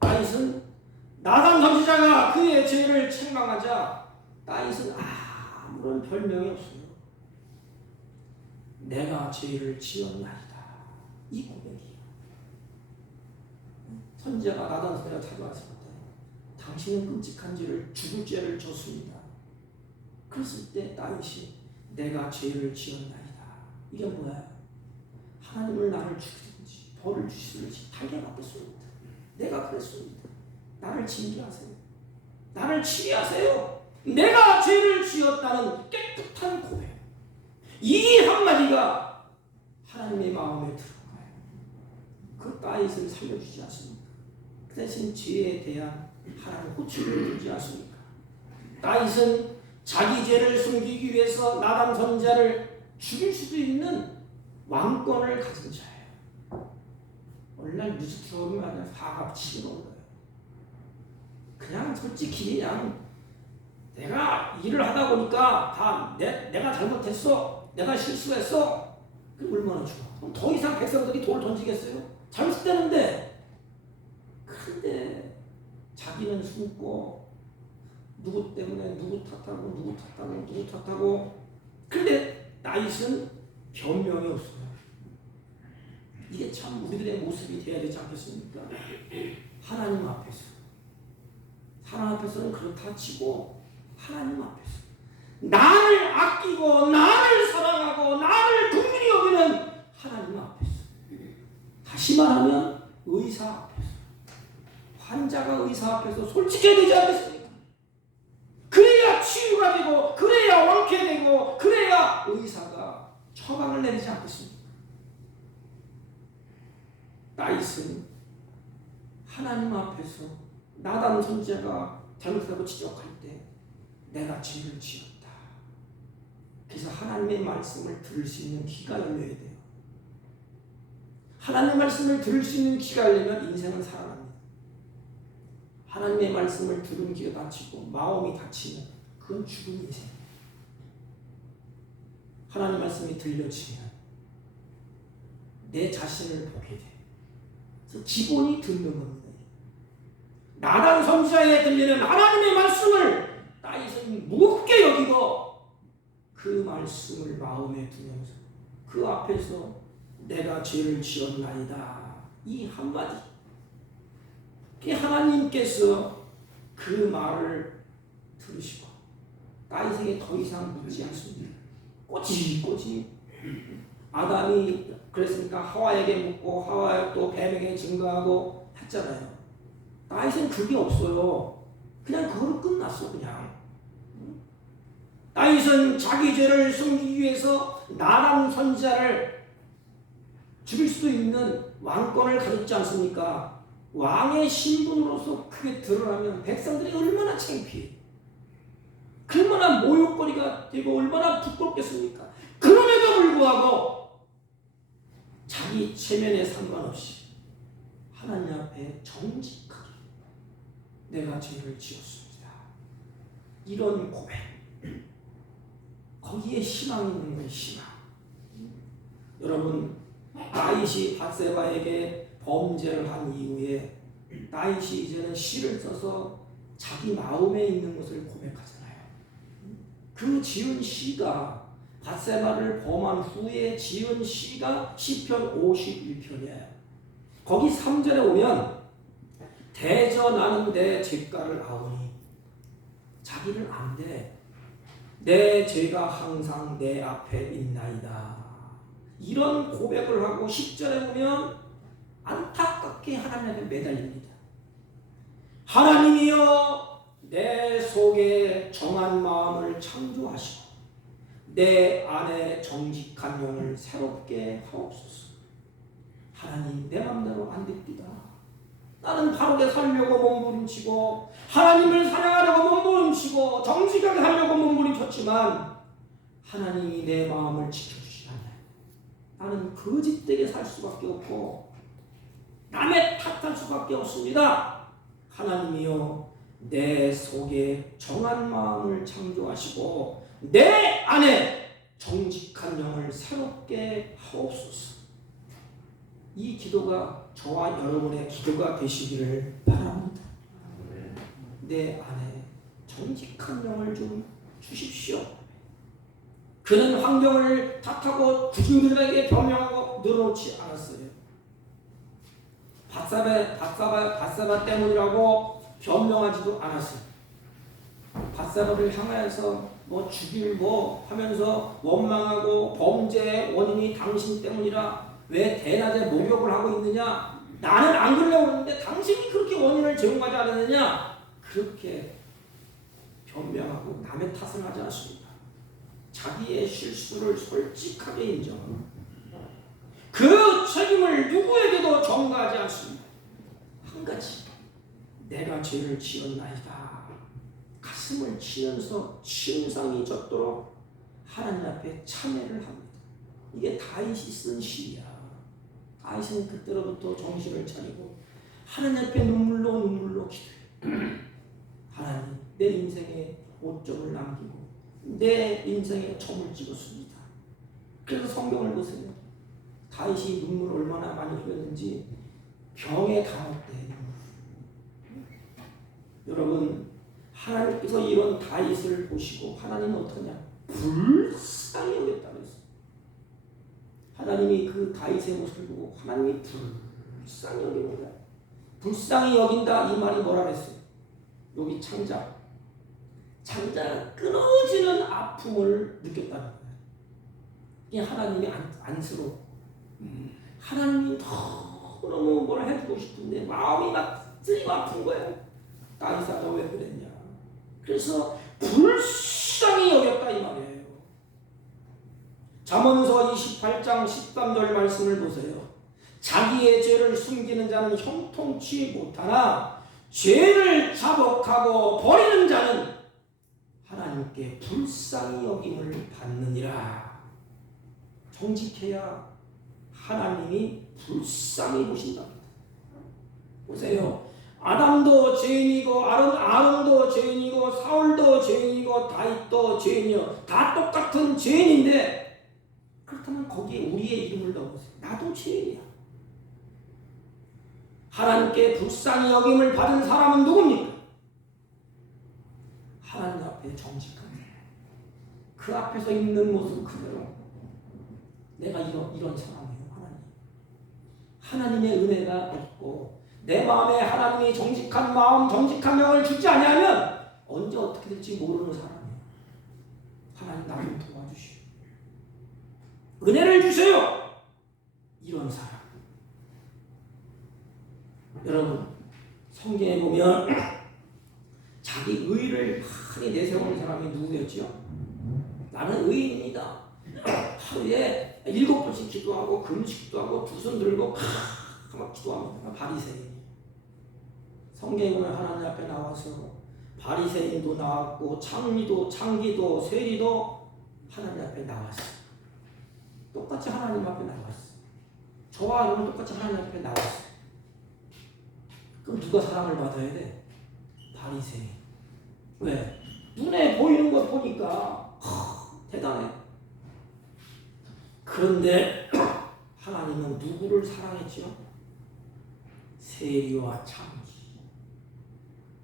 다윗은 나단 선지자가 그의 죄를 책망하자 다윗은 아무런 별명이 없어요. 내가 죄를 지었나이다. 이 고백이에요. 선지자가 나단 선지자가 찾아왔을 때 당신은 끔찍한 죄를 죽을 죄를 졌습니다. 그랬을 때 다윗이 내가 죄를 지었나이다. 이게 뭐야? 하나님을 나를 죽이든지 벌을 주시든지 달게 받겠습니다. 내가 그랬습니다. 나를 징계하세요. 나를 치리하세요. 내가 죄를 지었다는 깨끗한 고백. 이 한마디가 하나님의 마음에 들어가요. 그 다윗을 살려주지 않습니까? 그 대신 죄에 대한 하나님 호출을 주지 않습니까? 다윗은 자기 죄를 숨기기 위해서 나단 선지자를 죽일 수도 있는 왕권을 가진 자예요. 오늘날 뉴스 들어오면 그냥 화가 치는 거예요. 그냥 솔직히 그냥 내가 일을 하다 보니까 다 내가 잘못했어. 내가 실수했어. 그게 얼마나 좋아. 그럼 더 이상 백성들이 돌을 던지겠어요? 잘못했다는데. 그런데 자기는 숨고 누구 때문에 누구 탓하고 그런데 다윗은 변명이 없어요. 이게 참 우리들의 모습이 돼야 되지 않겠습니까? 하나님 앞에서 사람 앞에서는 그렇다 치고 하나님 앞에서 나를 아끼고 나를 사랑하고 나를 긍휼히 여기는 하나님 앞에서 다시 말하면 의사 앞에서, 환자가 의사 앞에서 솔직해야 되지 않겠습니까? 그래야 치유가 되고, 그래야 완쾌되고, 그래야 의사가 처방을 내리지 않겠습니까? 다윗은 하나님 앞에서 나단 선지자가 잘못하고 지적할 때 내가 죄를 지었다. 그래서 하나님의 말씀을 들을 수 있는 귀가 열려야 돼요. 하나님의 말씀을 들을 수 있는 귀가 열리면 인생은 살아납니다. 하나님의 말씀을 들은 귀가 닫히고 마음이 닫히면 그건 죽은 인생입니다. 하나님 말씀이 들려지면 내 자신을 보게 돼요. 그래서 기본이 듣는 겁니다. 나단 선지자에 들리는 하나님의 말씀을 다윗은 무겁게 여기고 그 말씀을 마음에 두면서 그 앞에서 내가 죄를 지었나이다, 이 한마디, 하나님께서 그 말을 들으시고 다윗에게 더 이상 묻지 않습니다. 꼬치꼬치 아담이 그랬으니까 하와에게 묻고 하와가 또 뱀에게 증거하고 했잖아요. 다윗은 그게 없어요. 그냥 그거로 끝났어. 그냥 다윗은 자기 죄를 숨기기 위해서 나단 선지자를 죽일 수도 있는 왕권을 가졌지 않습니까? 왕의 신분으로서 그게 드러나면 백성들이 얼마나 창피해, 얼마나 모욕거리가 되고 얼마나 부끄럽겠습니까? 그럼에도 불구하고 자기 체면에 상관없이 하나님 앞에 정직하게 내가 죄를 지었습니다, 이런 고백, 거기에 희망이 있는 거예요. 희망. 여러분, 다윗이 밧세바에게 범죄를 한 이후에 다윗이 이제는 시를 써서 자기 마음에 있는 것을 고백하잖아요. 그 지은 시가, 밧세바를 범한 후에 지은 시가 시편 51편이에요. 거기 3절에 오면 대저 나는 내 죄가를 아오니, 자기를 안돼, 내 죄가 항상 내 앞에 있나이다, 이런 고백을 하고 10절에 보면 안타깝게 하나님 앞에 매달립니다. 하나님이여, 내 속에 정한 마음을 창조하시고 내 안에 정직한 영을 새롭게 하옵소서. 하나님, 내 맘대로 안 됩니다. 나는 바르게 살려고 몸부림치고 하나님을 사랑하려고 몸부림치고 정직하게 살려고 몸부림쳤지만 하나님이 내 마음을 지켜주시지 않아요. 나는 거짓되게 살 수밖에 없고 남의 탓할 수밖에 없습니다. 하나님이여, 내 속에 정한 마음을 창조하시고 내 안에 정직한 영을 새롭게 하옵소서. 이 기도가 저와 여러분의 기도가 되시기를 바랍니다. 내 안에 정직한 영을 좀 주십시오. 그는 환경을 탓하고 주민들에게 변명하고 늘어놓지 않았어요. 밧세바 때문이라고 변명하지도 않았어요. 밧세바를 향하여서 죽일 하면서 원망하고 범죄의 원인이 당신 때문이라 왜 대낮에 목욕을 하고 있느냐, 나는 안 그러려고 했는데 당신이 그렇게 원인을 제공하지 않았느냐, 그렇게 변명하고 남의 탓을 하지 않습니다. 자기의 실수를 솔직하게 인정하고 그 책임을 누구에게도 전가하지 않습니다. 한 가지, 내가 죄를 지었나이다, 가슴을 치면서 심상이 젖도록 하나님 앞에 참회를 합니다. 이게 다윗이 쓴 시야. 다윗은 그때로부터 정신을 차리고 하나님 앞에 눈물로 기도해요. 하나님, 내 인생에 오점을 남기고 내 인생에 점을 찍었습니다. 그래서 성경을 보세요. 다윗이 눈물을 얼마나 많이 흘렸는지 병에 강할 때 여러분, 하나님께서 이런 다윗을 보시고 하나님은 어떠냐? 불쌍히 여겼다고 했어요. 하나님이 그 다윗의 모습을 보고 하나님이 불쌍히 여깁니다. 불쌍히 여긴다, 이 말이 뭐라 그랬어요? 여기 창자가 끊어지는 아픔을 느꼈다는 거예요. 이게 하나님이 안쓰러워. 하나님이 뭘 해주고 싶은데 마음이 막 쓰임 아픈 거예요. 다윗아 너 왜 그랬냐. 그래서 불쌍히 여겼다 이 말이에요. 잠언서 28장 13절 말씀을 보세요. 자기의 죄를 숨기는 자는 형통치 못하나 죄를 자복하고 버리는 자는 하나님께 불쌍히 여김을 받느니라. 정직해야 하나님이 불쌍히 보신다. 보세요. 아담도 죄인이고 아론도 죄인이고 사울도 죄인이고 다윗도 죄인이요. 다 똑같은 죄인인데 그렇다면 거기에 우리의 이름을 넣으세요. 나도 죄인이야. 하나님께 불쌍히 여김을 받은 사람은 누굽니까? 하나님 앞에 정직한 그 앞에서 있는 모습 그대로 내가 이런 사람이에요. 하나님의 은혜가 없고 내 마음에 하나님이 정직한 마음, 정직한 명을 주지 아니하면 언제 어떻게 될지 모르는 사람이에요. 하나님 나 좀 도와주시오. 은혜를 주세요. 이런 사람. 여러분 성경에 보면 자기 의를 많이 내세우는 사람이 누구였죠? 나는 의인입니다. 하루에 7번씩 기도하고 금식도 하고 두 손 들고 막 기도합니다. 바리새인. 성경에 보면 하나님 앞에 나와서 바리새인도 나왔고 창기도 세리도 하나님 앞에 나왔어. 똑같이 하나님 앞에 나왔어. 저와 여러분 똑같이 하나님 앞에 나왔어. 그럼 누가 사랑을 받아야 돼? 바리새인. 왜? 눈에 보이는 것 보니까 대단해. 그런데 하나님은 누구를 사랑했죠? 세리와 창기.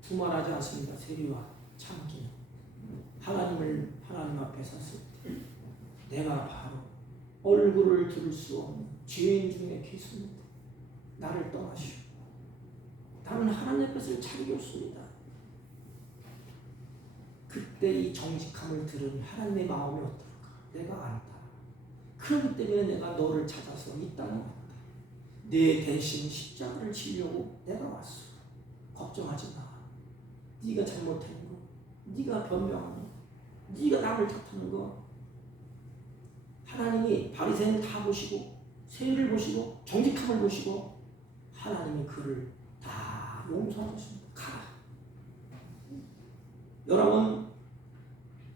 두말하지 않습니다. 세리와 창기. 하나님 앞에 섰을 때 내가 바로 얼굴을 들 수 없는 죄인 중에 귀수입니다. 나를 떠나시오. 나는 하나님의 것을 찾겼습니다. 그때 이 정직함을 들은 하나님의 마음이 어떨까? 내가 안다. 그렇기 때문에 내가 너를 찾아서 이 땅에 왔다. 내 대신 십자가를 지려고 내가 왔어. 걱정하지 마. 네가 잘못한 거, 네가 변명한 거, 네가 남을 탓하는 거 하나님이 바리새인을 다 보시고 세리를 보시고 정직함을 보시고 하나님이 그를 다 용서하셨습니다. 가라. 여러분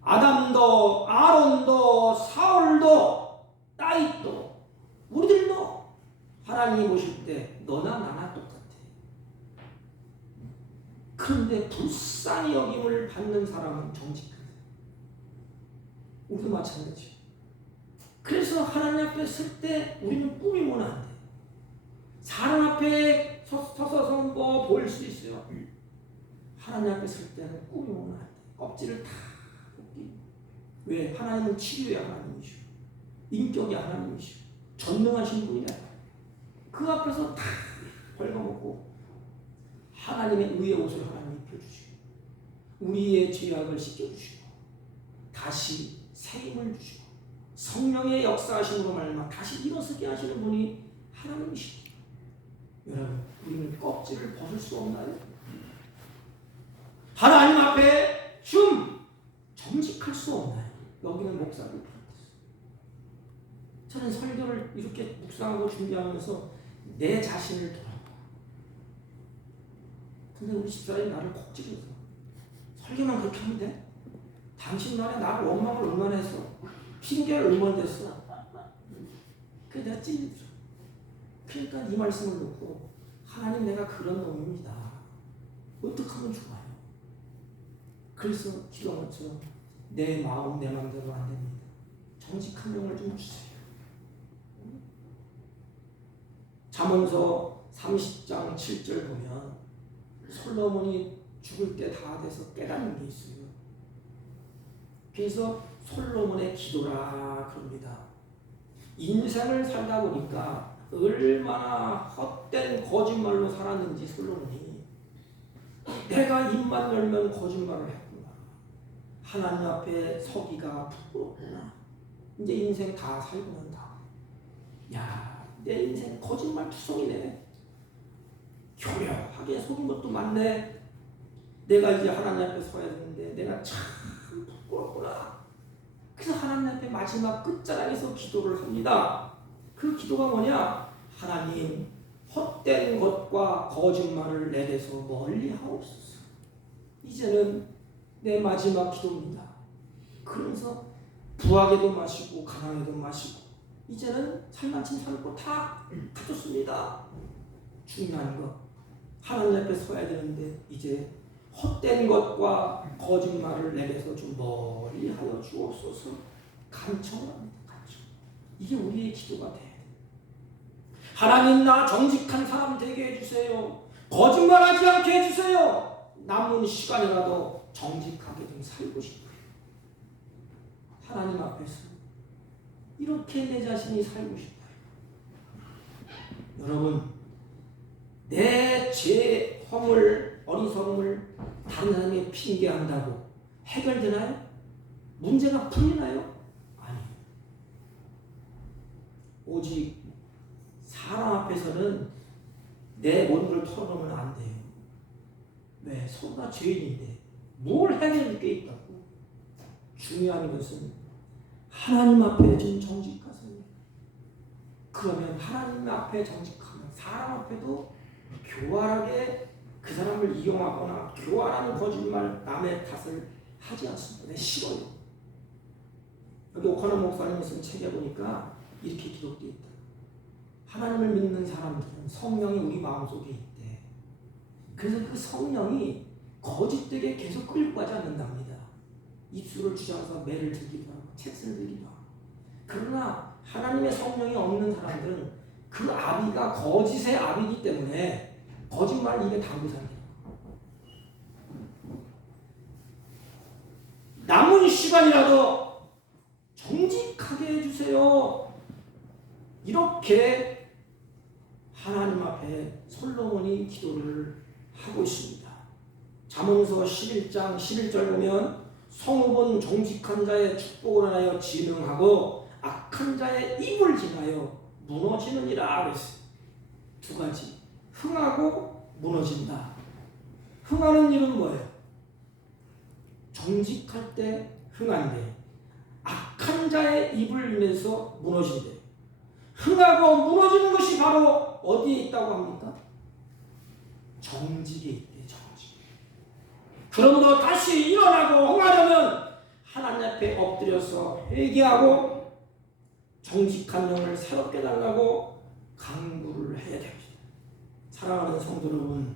아담도 아론도 사울도 다윗도 우리들도 하나님이 보실 때 너나 나나 똑같아. 그런데 불쌍히 여김을 받는 사람은 정직하다. 우리도 마찬가지죠. 그래서 하나님 앞에 설 때 우리는 꾸미면 안 돼. 사람 앞에 서서 뭐 보일 수 있어요. 하나님 앞에 설 때는 꾸미면 안 돼. 껍질을 다 벗기. 왜? 하나님은 치료의 하나님이시오. 인격의 하나님이시오. 전능하신 분이야. 그 앞에서 다 벌거벗고 하나님의 의의 옷을 하나님 입혀주시고 우리의 죄악을 씻겨주시고 다시 새 힘을 주시고 성령의 역사하심으로 말미암아 다시 일어서게 하시는 분이 하나님이십니다. 여러분 우리는 껍질을 벗을 수 없나요? 하나님 앞에 정직할 수 없나요? 여기는 목사를 비롯해서 저는 설교를 이렇게 묵상하고 준비하면서 내 자신을 돌아봐. 근데 우리 집사람이 나를 콕 찔러서 설교만 그렇게 하면 돼? 당신 말에 나를 원망을 얼마나 했어? 핑계를 얼마나 댔어? 그래 내가 찔리더라. 그러니까 이 말씀을 놓고 하나님 내가 그런 놈입니다. 어떻게 하면 좋아요? 그래서 기도한 것처럼 내 마음 내 마음대로 안 됩니다. 정직한 영을 좀 주세요. 잠언서 30장 7절 보면 솔로몬이 죽을 때 다 돼서 깨닫는 게 있어요. 그래서 솔로몬의 기도라 그럽니다. 인생을 살다 보니까 얼마나 헛된 거짓말로 살았는지 솔로몬이 내가 입만 열면 거짓말을 했구나. 하나님 앞에 서기가 부끄럽구나. 이제 인생 다 살고 난다. 야, 내 인생 거짓말 투성이네. 교묘하게 속은 것도 많네. 내가 이제 하나님 앞에 서야 되는데 내가 참 부끄럽구나. 그래서 하나님 앞에 마지막 끝자락에서 기도를 합니다. 그 기도가 뭐냐? 하나님, 헛된 것과 거짓말을 내게서 멀리 하옵소서. 이제는 내 마지막 기도입니다. 그러면서 부하게도 마시고 가난해도 마시고 이제는 살만침 살고 다 가졌습니다. 중요한 것, 하나님 앞에 서야 되는데 이제 헛된 것과 거짓말을 내게서 좀 멀리 하여 주옵소서. 간청을 합니다. 간청. 이게 우리의 기도가 돼요. 하나님, 나 정직한 사람 되게 해주세요. 거짓말하지 않게 해주세요. 남은 시간이라도 정직하게 좀 살고 싶어요. 하나님 앞에서 이렇게 내 자신이 살고 싶어요. 여러분, 내 죄, 허물, 어리석음을 다른 사람에게 핑계한다고 해결되나요? 문제가 풀리나요? 아니에요. 오직 사람 앞에서는 내 모든 걸 털어놓으면 안 돼요. 왜? 서로가 죄인인데 뭘 해결할 게 있다고. 중요한 것은 하나님 앞에 좀 정직하세요. 그러면 하나님 앞에 정직하면 사람 앞에도 교활하게 그 사람을 이용하거나 교활한 거짓말, 남의 탓을 하지 않습니다. 내 싫어요. 여기 오카노 목사님이 쓴 책에 보니까 이렇게 기록되어 있다. 하나님을 믿는 사람들은 성령이 우리 마음속에 있대. 그래서 그 성령이 거짓되게 계속 끌고 가지 않는답니다. 입술을 주장해서 매를 들기도 하고 책을 들기도 하고. 그러나 하나님의 성령이 없는 사람들은 그 아비가 거짓의 아비이기 때문에 거짓말을 입에 담고 삽니다. 남은 시간이라도 정직하게 해주세요. 이렇게 하나님 앞에 솔로몬이 기도를 하고 있습니다. 잠언서 11장 11절 보면 성읍은 정직한 자의 축복을 하여 진흥하고 악한 자의 입을 지나여 무너지느니라 그랬어요. 두 가지. 흥하고 무너진다. 흥하는 일은 뭐예요? 정직할 때 흥한데 악한 자의 입을 인해서 무너진대. 흥하고 무너지는 것이 바로 어디에 있다고 합니까? 정직에 있대. 정직. 그러므로 다시 일어나고 흥하려면 하나님 앞에 엎드려서 회개하고 정직한 영을 새롭게 달라고 강구를 해야 됩니다. 사랑하는 성도 여러분,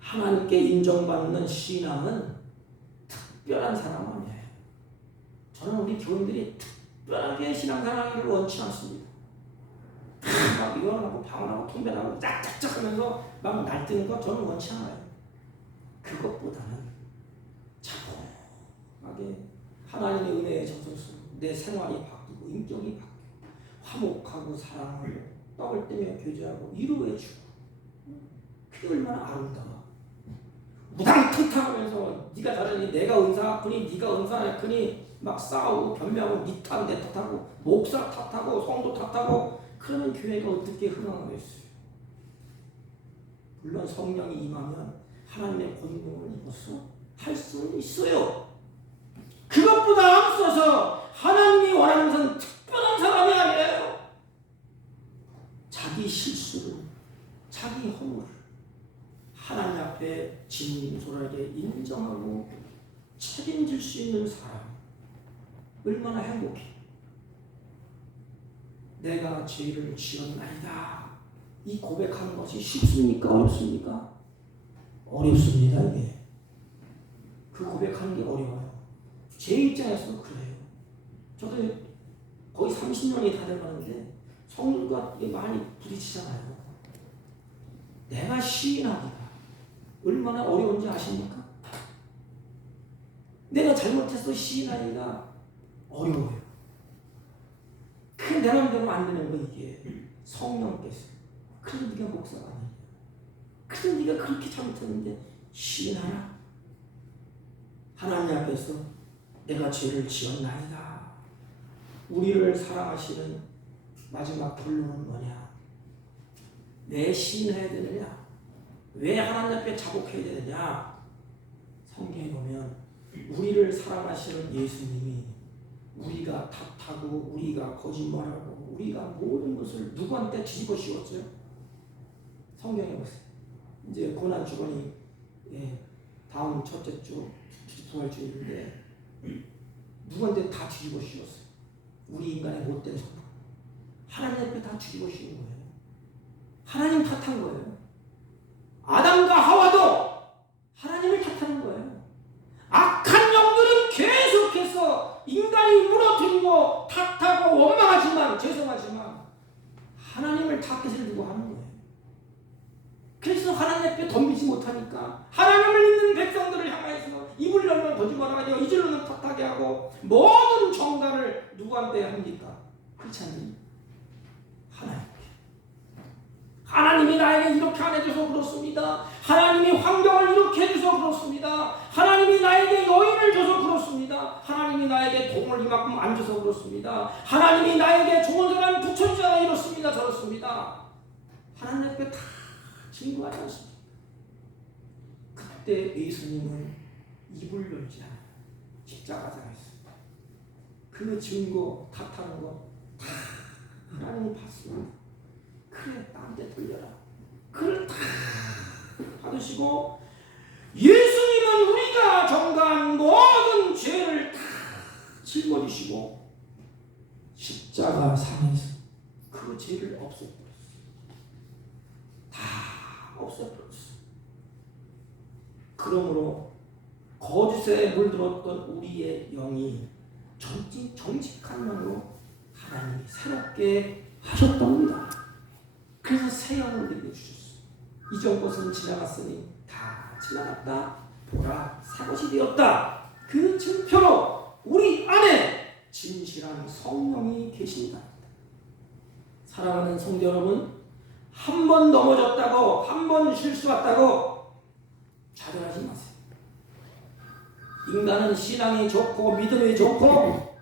하나님께 인정받는 신앙은 특별한 사람 아니에요. 저는 우리 교인들이 특별하게 신앙생활을 원치 않습니다. 막 일어나고 방언하고 통변하고 짝짝짝 하면서 막 날뛰는 거 저는 원치 않아요. 그것보다는 차분하게 하나님의 은혜에 젖어서 내 생활이 바뀌고 인격이 바뀌고 화목하고 사랑하고 떡을 떼며 교제하고 위로해주고 그게 얼마나 아름다워. 무당탕탕하면서 네가 다르니 내가 은사하니 네가 은사하니 막 싸우고 변명하고 네 탓 내 탓하고 목사 탓하고 성도 탓하고 그러면 교회가 어떻게 흥황하겠어요. 물론 성령이 임하면 하나님의 권능을 입어서 할 수는 있어요. 그것보다 앞서서 하나님이 원하는 것은 특별한 사람이 아니에요. 자기 실수를, 자기 허물을 하나님 앞에 진솔하게 인정하고 책임질 수 있는 사람, 얼마나 행복해. 내가 죄를 지었나이다. 이 고백하는 것이 쉽습니까? 어렵습니까? 어렵습니다. 이게. 그 고백하는 게 어려워요. 제 입장에서도 그래요. 저도 거의 30년이 다 돼가는데 성도가 많이 부딪히잖아요. 내가 시인하기가 얼마나 어려운지 아십니까? 내가 잘못해서 시인하기가 어려워요. 그 내 마음대로 안 되는 거 이게 성령께서. 그래서 네가 목사가 아니야. 그래서 네가 그렇게 잘못했는데 시인하나? 하나님 앞에서 내가 죄를 지었나이다. 우리를 사랑하시는 마지막 결론은 뭐냐? 시인해야 되느냐? 왜 하나님 앞에 자복해야 되느냐? 성경에 보면 우리를 사랑하시는 예수님이 우리가 탓하고 우리가 거짓말하고 우리가 모든 것을 누구한테 뒤집어 씌웠어요? 성경에 보세요. 이제 고난 주간이 다음 첫째 주 부활주일인데 누구한테 다 뒤집어 씌웠어요? 우리 인간의 못된 성품. 하나님 앞에 다 뒤집어 씌운 거예요. 하나님 탓한 거예요. 아담과 하와도 하나님을 탓하는 거예요. 악한 영들은 계속해서 인간이 무너뜨리고 탓하고 원망하지만 죄송하지만 하나님을 타겟을 두고 하는 거예요. 그래서 하나님 앞에 덤비지 못하니까 하나님을 믿는 백성들을 향해서 입을 열면 거짓말하고 이질로는 탓하게 하고 모든 정가를 누구한테 합니까? 그렇지 않니? 하나님이 나에게 이렇게 안 해줘서 그렇습니다. 하나님이 환경을 이렇게 해줘서 그렇습니다. 하나님이 나에게 여인을 줘서 그렇습니다. 하나님이 나에게 돈을 이만큼 안 줘서 그렇습니다. 하나님이 나에게 좋은 사람 붙여주잖아 이렇습니다 저렇습니다. 하나님 앞에 다 증거하지 않습니다. 그때 예수님은 입을 열지 않아요. 십자가에 있습니다. 그 증거 탓하는 거 다 하나님이 봤습니다. 그래 나한테 돌려라. 그를 다 받으시고 예수님은 우리가 정한 모든 죄를 다 짊어지시고 십자가 상에서 그 죄를 없애버렸어요. 다 없애버렸어요. 그러므로 거짓에 물들었던 우리의 영이 정직한 영으로 하나님이 새롭게 하셨답니다. 그래서 새 영을 우리에게 주셨어요. 이전 것은 지나갔으니 다 지나갔다. 보라 새 것이 되었다. 그 증표로 우리 안에 진실한 성령이 계십니다. 사랑하는 성도 여러분, 한 번 넘어졌다고 한 번 실수했다고 좌절하지 마세요. 인간은 신앙이 좋고 믿음이 좋고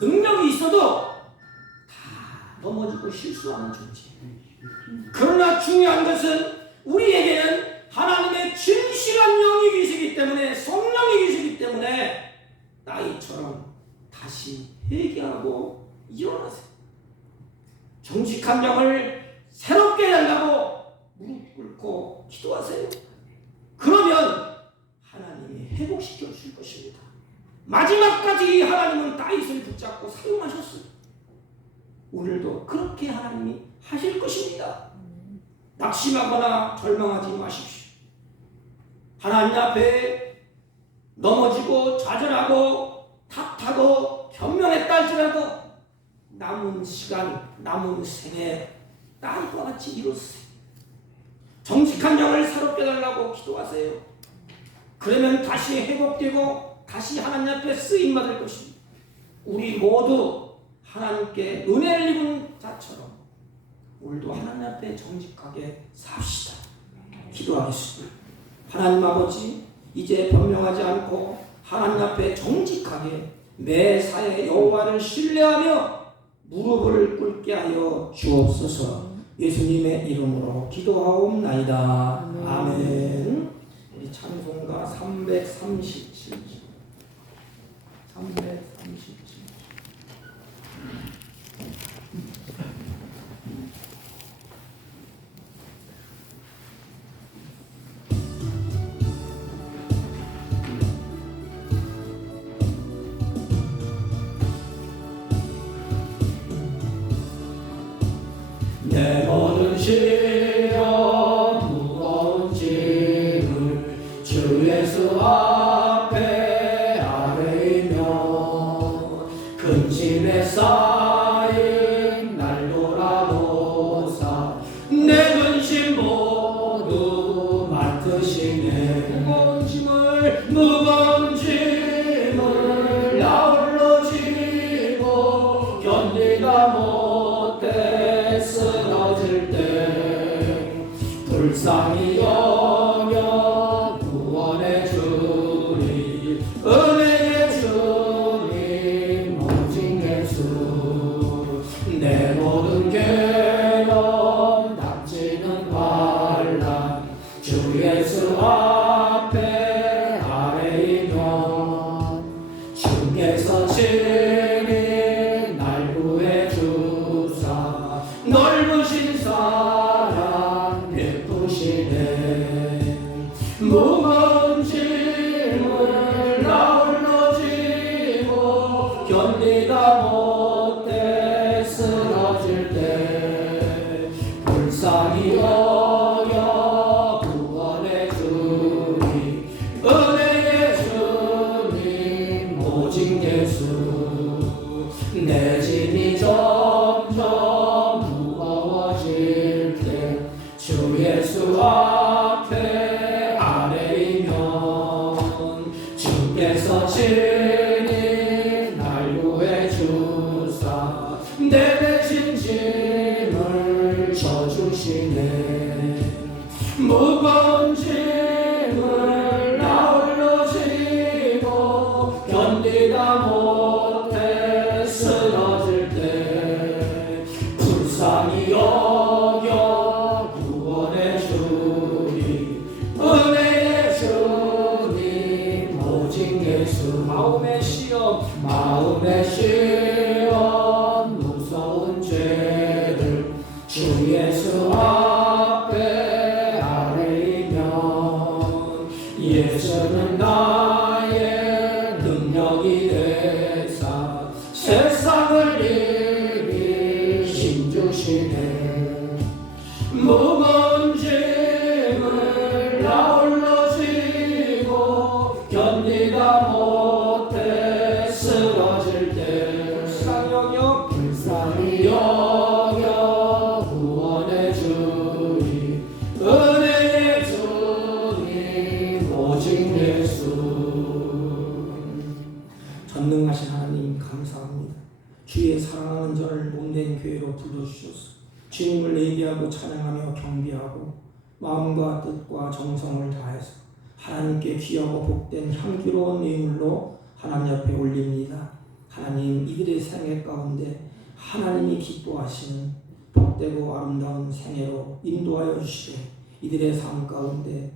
능력이 있어도 다 넘어지고 실수하는 존재. 그러나 중요한 것은 우리에게는 하나님의 진실한 영이 계시기 때문에 성령이 계시기 때문에 나이처럼 다시 회개하고 일어나세요. 정직한 영을 새롭게 달라고 무릎 꿇고 기도하세요. 그러면 하나님이 회복시켜 줄 것입니다. 마지막까지 하나님은 다윗을 붙잡고 사용하셨어요. 오늘도 그렇게 하나님이 하실 것입니다. 낙심하거나 절망하지 마십시오. 하나님 앞에 넘어지고 좌절하고 탓하고 변명했다 할지라도 남은 시간, 남은 생에 다윗과 같이 이루세요. 정직한 영을 새롭게 달라고 기도하세요. 그러면 다시 회복되고 다시 하나님 앞에 쓰임받을 것입니다. 우리 모두 하나님께 은혜를 입은 자처럼 오늘도 하나님 앞에 정직하게 삽시다. 기도하겠습니다. 하나님 아버지, 이제 변명하지 않고 하나님 앞에 정직하게 매사에 여호와를 신뢰하며 무릎을 꿇게 하여 주옵소서. 예수님의 이름으로 기도하옵나이다. 아멘. 우리 찬송가 337절 337절 내 모든 시련 무거운 짐을 주 예수 앞에 아뢰며 근심에 쌓인 날 돌아보사 내 근심 모두 맡으시네. 무거운 짐을 아울러 지고 견디다 못해 쓰러질 때 불쌍히 여겨 구원의 주님, 은혜의 주님, 오직 예수. 내 모든 괴로움 닥치는 주 예수 앞에 아뢰이면 주께서 친히 날 구해주사 넓으신 사랑 베푸시네. 무거운 짐을 나 홀로 지고 견디다 못해 쓰러질 때 불쌍히 여겨 구원해 주니 은혜의 주님 오직 예수. 내 짐이 점점 무거워질 때 주 예수 앞에 아뢰이면 주께서 친히 날 구해주사 내 대신 짐을 져주시네. 무거운 짐을 나 홀로 지고 견디다 못해 쓰러질 때 불쌍히 여겨 구원해 주니 은혜의 주님 오직 예수. 마음의 시험 무서운 죄를 주 예수 앞에 아뢰이면 예수는 나의 능력이 되사 세상을 이기 힘주시네. 무거운 짐을 나 홀로 지고 견디다 못해 쓰러질 때 불쌍히 여겨 구원해 주니 은혜의 주님 오직 예수. 전능하신 하나님 감사합니다. 주의 사랑하는 자를 몸된 교회로 불러주셔서 주님을 예비하고 찬양하며 경배하고 마음과 뜻과 정성을 다해서 하나님께 귀하고 복된 향기로운 예물로 하나님 앞에 올립니다. 하나님, 이들의 생애 가운데 하나님이 기뻐하시는 복되고 아름다운 생애로 인도하여 주시되 이들의 삶 가운데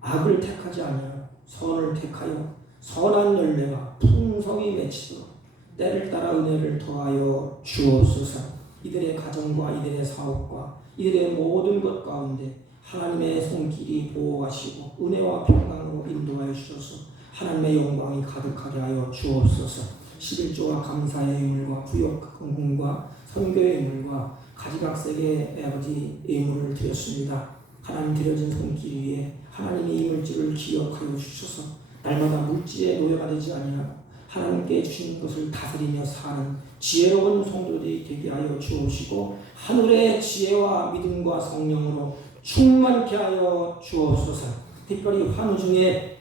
악을 택하지 아니하고 선을 택하여 선한 열매가 풍성히 맺히도록 때를 따라 은혜를 더하여 주옵소서. 이들의 가정과 이들의 사업과 이들의 모든 것 가운데 하나님의 손길이 보호하시고 은혜와 평강으로 인도하여 주셔서 하나님의 영광이 가득하게 하여 주옵소서. 11조와 감사의 예물과 구역 헌금과 선교의 예물과 가지각색의 아버지 예물을 드렸습니다. 하나님 드려진 손길 위에 하나님의 이물질을 기억하여 주셔서 날마다 물질의 노예가 되지 아니하고 하나님께 주신 것을 다스리며 사는 지혜로운 성도들이 되게 하여 주옵시고 하늘의 지혜와 믿음과 성령으로 충만케 하여 주옵소서. 특별히 환우 중에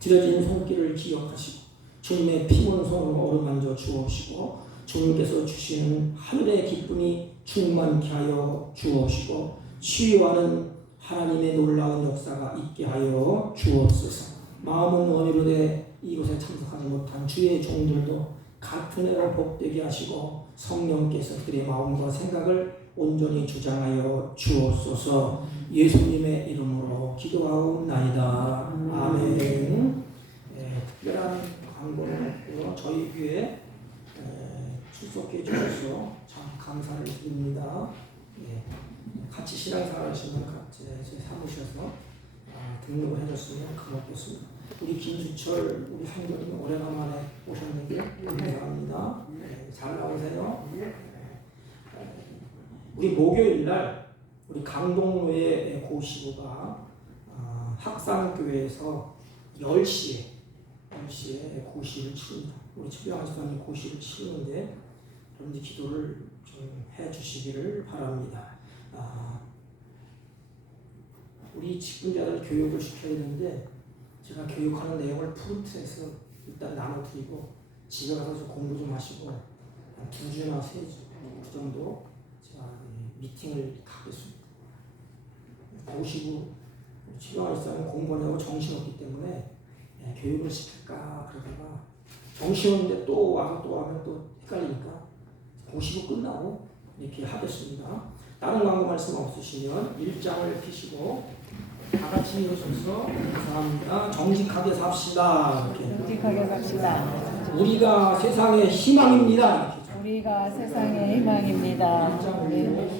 드려진 손길을 기억하시고 주님의 피문 손으로 어루만져 주옵시고 주님께서 주시는 하늘의 기쁨이 충만케 하여 주옵시고 치유하는 하나님의 놀라운 역사가 있게 하여 주옵소서. 마음은 원이로되 이곳에 참석하지 못한 주의 종들도 같은 애로 복되게 하시고 성령께서 그들의 마음과 생각을 온전히 주장하여 주옵소서. 예수님의 이름으로 기도하옵나이다. 아멘. 특별한 광고는 없고요. 저희 교회 출석해 주셔서 참 감사를 드립니다. 같이 신앙생활 하시면 같이 제 사무실에서 등록을 해줬으면 고맙겠습니다. 우리 김주철 우리 성도님 오래간만에 오셨는데 감사합니다. 잘 나오세요. 우리 목요일날 우리 강동로의 고시부가 학산교회에서 10시에 고시를 치릅니다. 우리 최병환 집사님 고시를 치르는데 여러분들 기도를 좀 해주시기를 바랍니다. 우리 직분자들 교육을 시켜야 되는데 제가 교육하는 내용을 프론트에서 일단 나눠드리고 집에 가서 좀 공부 좀 하시고 한 2주나 3주 그 정도 제가 미팅을 갖겠습니다. 고시부 최병환 집사님 공부하려고 정신없기 때문에 교육을 시킬까 그러다가 정신없는데 또 와서 또 하면 또 헷갈리니까 고시부 끝나고 이렇게 하겠습니다. 다른 광고 말씀 없으시면 1장을 펴시고 다 같이 일어서서 감사합니다. 정직하게 삽시다. 이렇게. 정직하게 삽시다. 우리가 세상의 희망입니다. 우리가 세상의 희망입니다. 네.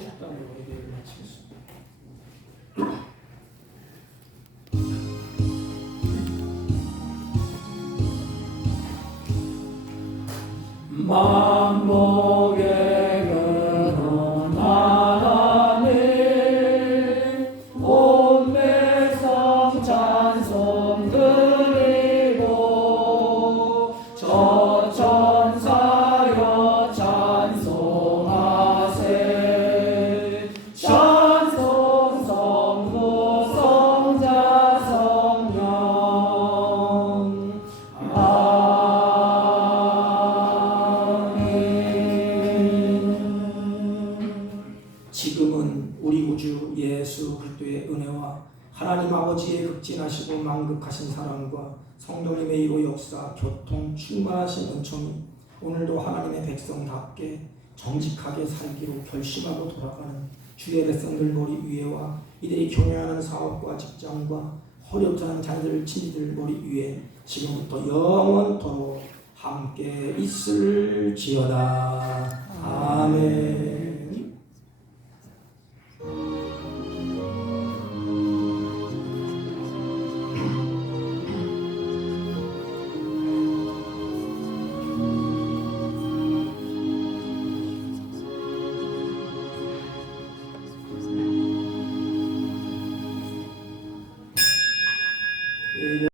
만복의 근원 하나님 온 백성 찬송 드리고 저천사여 찬송하세 찬송 성부 성자 성령 지금은 우리 우주 예수 그리스도의 은혜와 하나님 아버지의 극진하시고 만극하신 사랑과 성령님의 이로 역사 교통 충만하신 은총이 오늘도 하나님의 백성답게 정직하게 살기로 결심하고 돌아가는 주의 백성들 머리 위에와 이들이 경영하는 사업과 직장과 허리없는 자녀들 친지들 머리 위에 지금부터 영원토록 함께 있을지어다. 아멘.